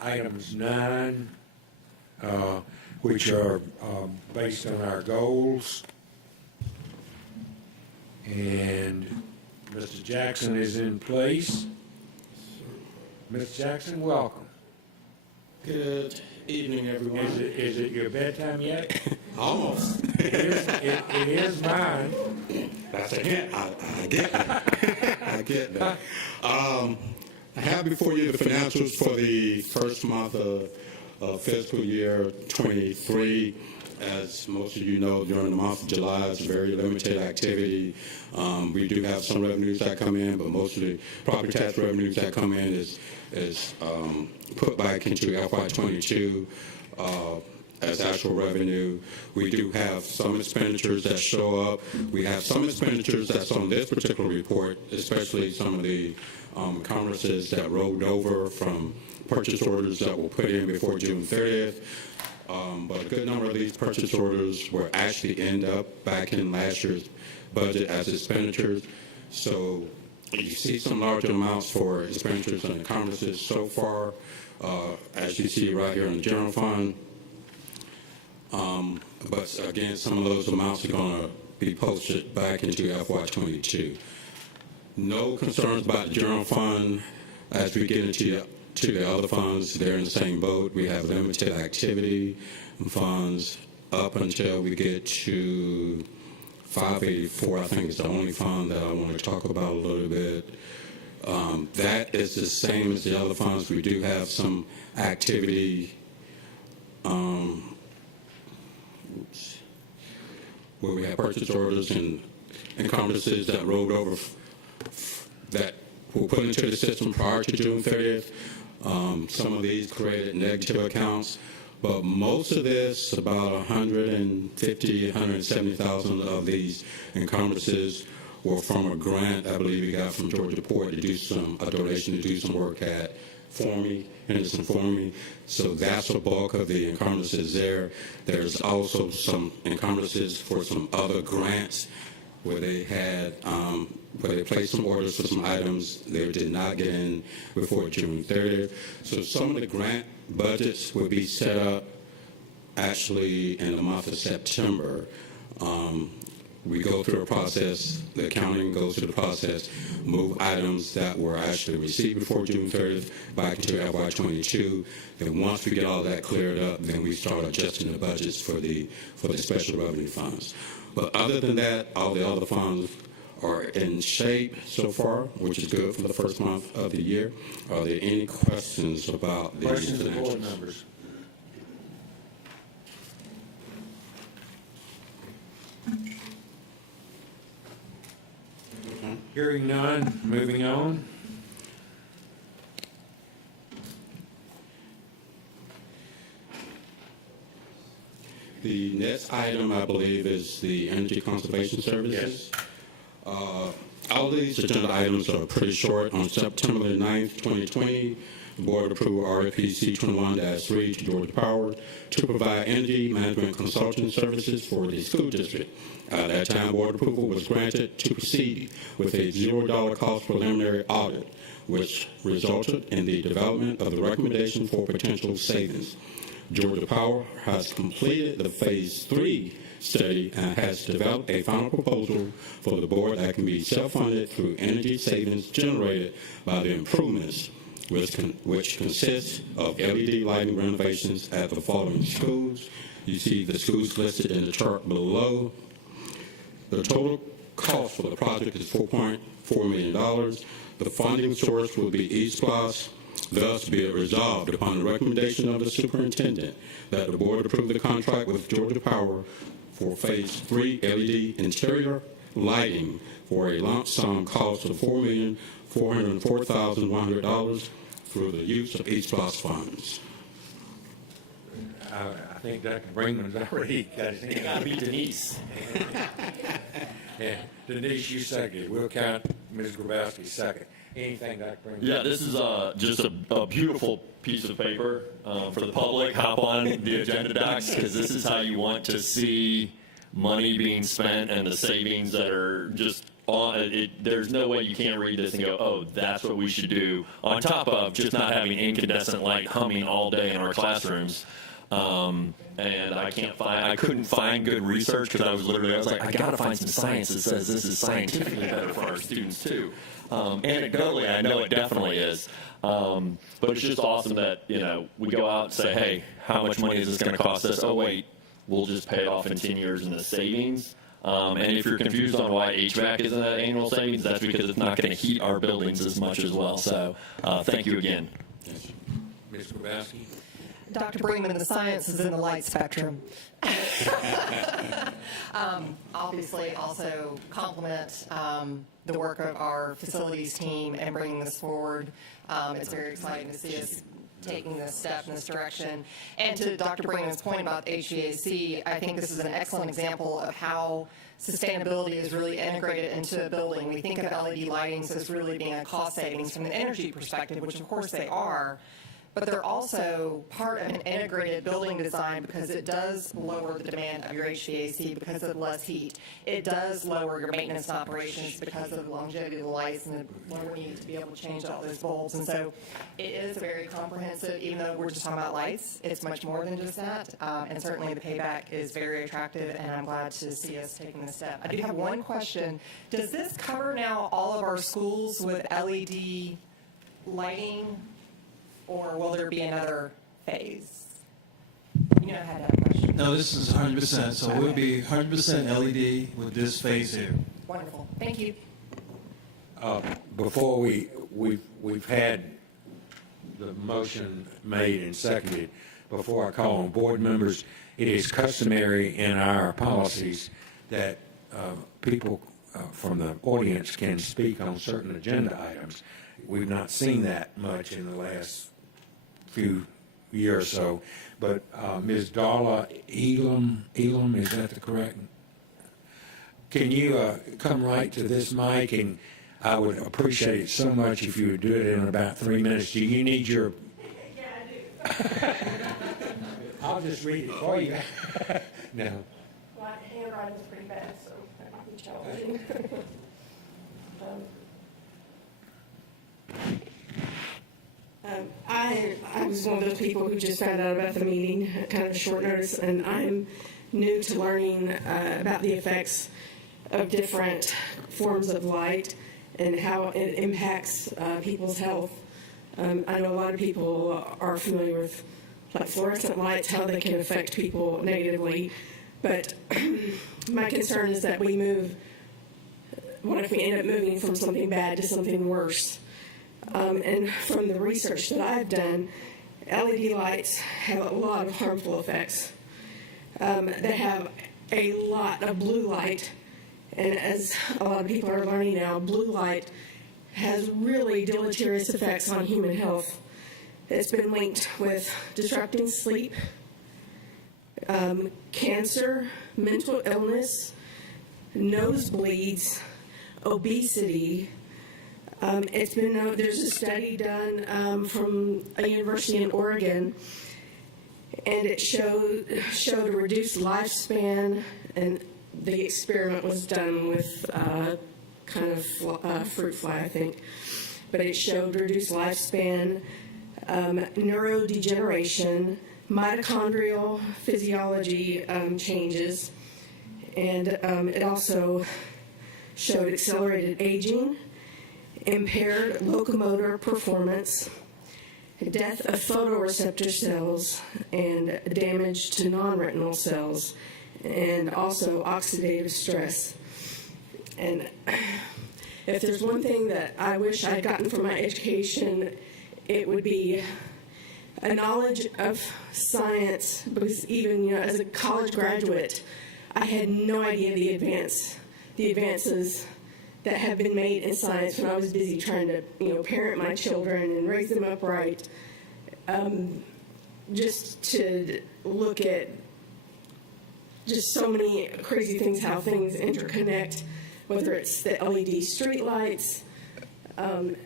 items 9, which are based on our goals. And Mr. Jackson is in place. Ms. Jackson, welcome. Good evening, everyone. Is it your bedtime yet? Almost. It is mine. That's a hint. I get that. I get that. I have before you the financials for the first month of fiscal year 23. As most of you know, during the month of July, it's very limited activity. We do have some revenues that come in, but most of the property tax revenues that come in is put back into FY22 as actual revenue. We do have some expenditures that show up. We have some expenditures that's on this particular report, especially some of the encumbrances that rolled over from purchase orders that were put in before June 30th. But a good number of these purchase orders will actually end up back in last year's budget as expenditures. So you see some larger amounts for expenditures and encumbrances so far, as you see right here in the general fund. But again, some of those amounts are going to be posted back into FY22. No concerns about the general fund. As we get into the other funds, they're in the same boat. We have limited activity funds up until we get to 584. I think is the only fund that I want to talk about a little bit. That is the same as the other funds. We do have some activity where we have purchase orders and encumbrances that rolled over that were put into the system prior to June 30th. Some of these created negative accounts, but most of this, about 150, 170,000 of these encumbrances were from a grant I believe we got from Georgia Port to do a donation to do some work at Henderson Formie. So that's the bulk of the encumbrances there. There's also some encumbrances for some other grants where they had where they placed some orders for some items they did not get in before June 30th. So some of the grant budgets will be set up actually in the month of September. We go through a process, the accounting goes through the process, move items that were actually received before June 30th back into FY22. Then once we get all that cleared up, then we start adjusting the budgets for the special revenue funds. But other than that, all the other funds are in shape so far, which is good for the first month of the year. Are there any questions about the Questions of board financials? members? Hearing none, moving on. The next item, I believe, is the Energy Conservation Services. All of these agenda items are pretty short. On September the 9th, 2020, the board approved RFP C21-3 to Georgia Power to provide energy management consulting services for the school district. At that time, board approval was granted to proceed with a $0 cost preliminary audit, which resulted in the development of the recommendation for potential savings. Georgia Power has completed the Phase 3 study and has developed a final proposal for the board that can be self-funded through energy savings generated by the improvements, which consists of LED lighting renovations at the following schools. You see the schools listed in the chart below. The total cost for the project is $4.4 million. The funding source will be East Plus. Thus, be it resolved upon the recommendation of the superintendent that the board approve the contract with Georgia Power for Phase 3 LED interior lighting for a lump sum cost of $4,404,100 through the use of East Plus funds. I think Dr. Brinkman's already got his hand. It gotta be Denise. Yeah, Denise, you seconded. We'll count Ms. Grabowski second. Anything, Dr. Brinkman? Yeah, this is just a beautiful piece of paper for the public. Hop on the agenda docs because this is how you want to see money being spent and the savings that are just on it. There's no way you can't read this and go, oh, that's what we should do, on top of just not having incandescent light humming all day in our classrooms. And I couldn't find good research because I was like, I gotta find some science that says this is scientifically better for our students too. Anecdotally, I know it definitely is. But it's just awesome that, we go out and say, hey, how much money is this going to cost us? Oh, wait, we'll just pay it off in 10 years in the savings. And if you're confused on why HVAC isn't an annual savings, that's because it's not going to heat our buildings as much as well. So thank you again. Ms. Grabowski? Dr. Brinkman, the science is in the light spectrum. Obviously, also compliment the work of our facilities team and bringing this forward. It's very exciting to see us taking this step in this direction. And to Dr. Brinkman's point about HVAC, I think this is an excellent example of how sustainability is really integrated into a building. We think of LED lighting as really being a cost savings from an energy perspective, which of course they are. but they're also part of an integrated building design because it does lower the demand of your HVAC because of less heat. It does lower your maintenance operations because of the longevity of the lights and the lower need to be able to change all those bulbs. And so it is very comprehensive, even though we're just talking about lights. It's much more than just that. And certainly the payback is very attractive, and I'm glad to see us taking this step. I do have one question. Does this cover now all of our schools with LED lighting? Or will there be another phase? You know how to have a question. No, this is 100%. So we'll be 100% LED with this phase here. Wonderful. Thank you. Before we've had the motion made and seconded, before I call on board members, it is customary in our policies that people from the audience can speak on certain agenda items. We've not seen that much in the last few years or so, but Ms. Darla Elam, is that the correct? Can you come right to this mic, and I would appreciate it so much if you would do it in about 3 minutes. Do you need your? Yeah, I do. I'll just read it for you. No. My handwriting's pretty bad, so that might be challenging. I was one of those people who just found out about the meeting at kind of short notice, and I'm new to learning about the effects of different forms of light and how it impacts people's health. I know a lot of people are familiar with like fluorescent lights, how they can affect people negatively, but my concern is that what if we end up moving from something bad to something worse? And from the research that I've done, LED lights have a lot of harmful effects. They have a lot of blue light, and as a lot of people are learning now, blue light has really deleterious effects on human health. It's been linked with disrupting sleep, cancer, mental illness, nosebleeds, obesity. It's been known, there's a study done from a university in Oregon, and it showed a reduced lifespan, and the experiment was done with kind of fruit fly, I think, but it showed reduced lifespan, neurodegeneration, mitochondrial physiology changes, and it also showed accelerated aging, impaired locomotor performance, death of photoreceptor cells, and damage to non-retinal cells, and also oxidative stress. And if there's one thing that I wish I'd gotten from my education, it would be a knowledge of science, because even as a college graduate, I had no idea the advances that have been made in science when I was busy trying to, parent my children and raise them up right. Just to look at just so many crazy things, how things interconnect, whether it's the LED street lights and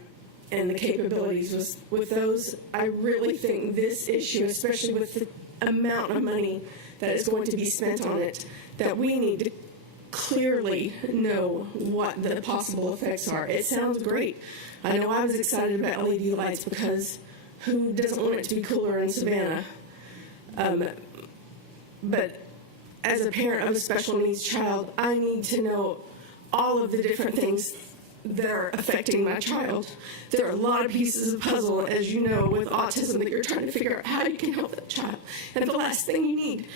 the capabilities with those. I really think this issue, especially with the amount of money that is going to be spent on it, that we need to clearly know what the possible effects are. It sounds great. I know I was excited about LED lights because who doesn't want it to be cooler in Savannah? But as a parent of a special needs child, I need to know all of the different things that are affecting my child. There are a lot of pieces of puzzle, as you know, with autism that you're trying to figure out how you can help that child. And the last thing you need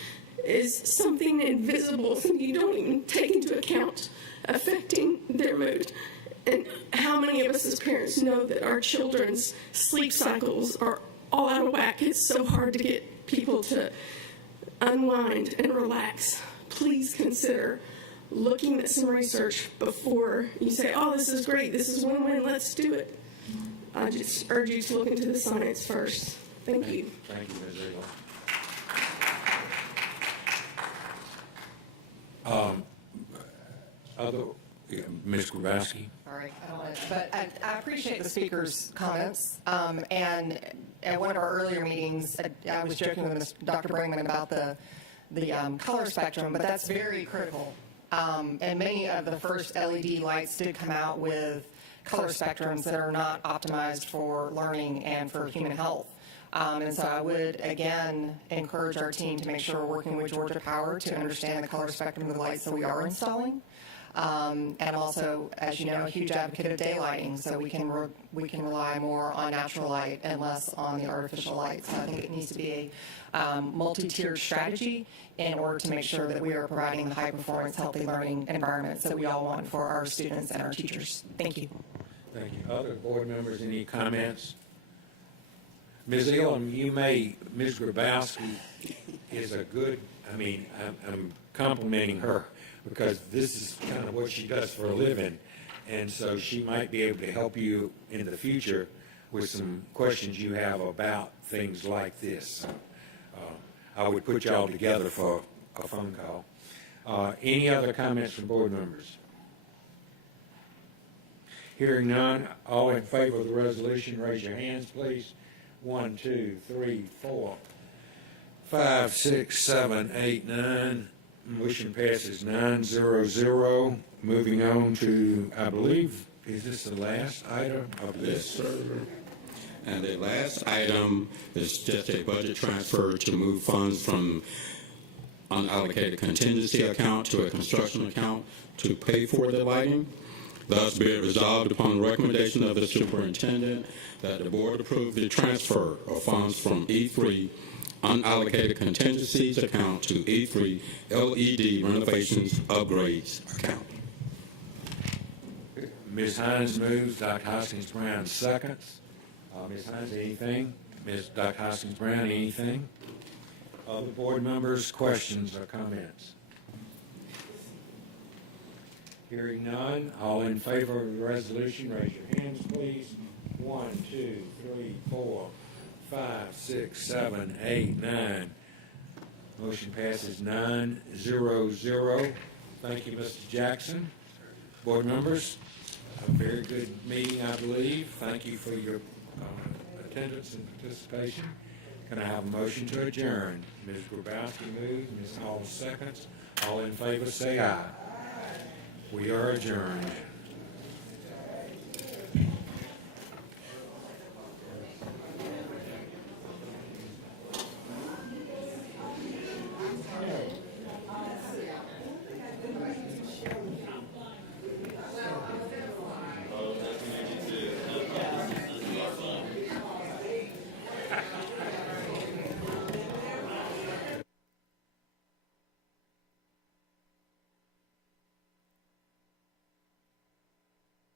is something invisible, something you don't even take into account, affecting their mood. And how many of us as parents know that our children's sleep cycles are all out of whack? It's so hard to get people to unwind and relax. Please consider looking at some research before you say, oh, this is great, this is win-win, let's do it. I just urge you to look into the science first. Thank you. Thank you, Ms. Eagle. Ms. Grabowski. All right, but I appreciate the speaker's comments, and at one of our earlier meetings, I was joking with Dr. Brinkman about the color spectrum, but that's very critical. And many of the first LED lights did come out with color spectrums that are not optimized for learning and for human health. And so I would, again, encourage our team to make sure we're working with Georgia Power to understand the color spectrum of the lights that we are installing. And also, as you know, a huge advocate of daylighting, so we can rely more on natural light and less on the artificial light. So I think it needs to be a multi-tiered strategy in order to make sure that we are providing the high-performance, healthy learning environments that we all want for our students and our teachers. Thank you. Thank you. Other board members, any comments? Ms. Elam, Ms. Grabowski is a good, I'm complimenting her because this is kind of what she does for a living. And so she might be able to help you in the future with some questions you have about things like this. I would put you all together for a phone call. Any other comments from board members? Hearing none, all in favor of the resolution, raise your hands, please. 1, 2, 3, 4, 5, 6, 7, 8, 9. Motion passes 9-0-0. Moving on to, I believe, is this the last item of this? Yes, sir. And the last item is just a budget transfer to move funds from unallocated contingency account to a construction account to pay for the lighting. Thus be it resolved upon the recommendation of the superintendent that the board approve the transfer of funds from E3 unallocated contingencies account to E3 LED renovations upgrades account. Ms. Hines moves, Dr. Hoskins Brown seconds. Ms. Hines, anything? Dr. Hoskins Brown, anything? Other board members, questions or comments? Hearing none, all in favor of the resolution, raise your hands, please. 1, 2, 3, 4, 5, 6, 7, 8, 9. Motion passes 9-0-0. Thank you, Mr. Jackson. Board members, a very good meeting, I believe. Thank you for your attendance and participation. Can I have a motion to adjourn? Ms. Grabowski moves, Ms. Hall seconds. All in favor say aye. We are adjourned.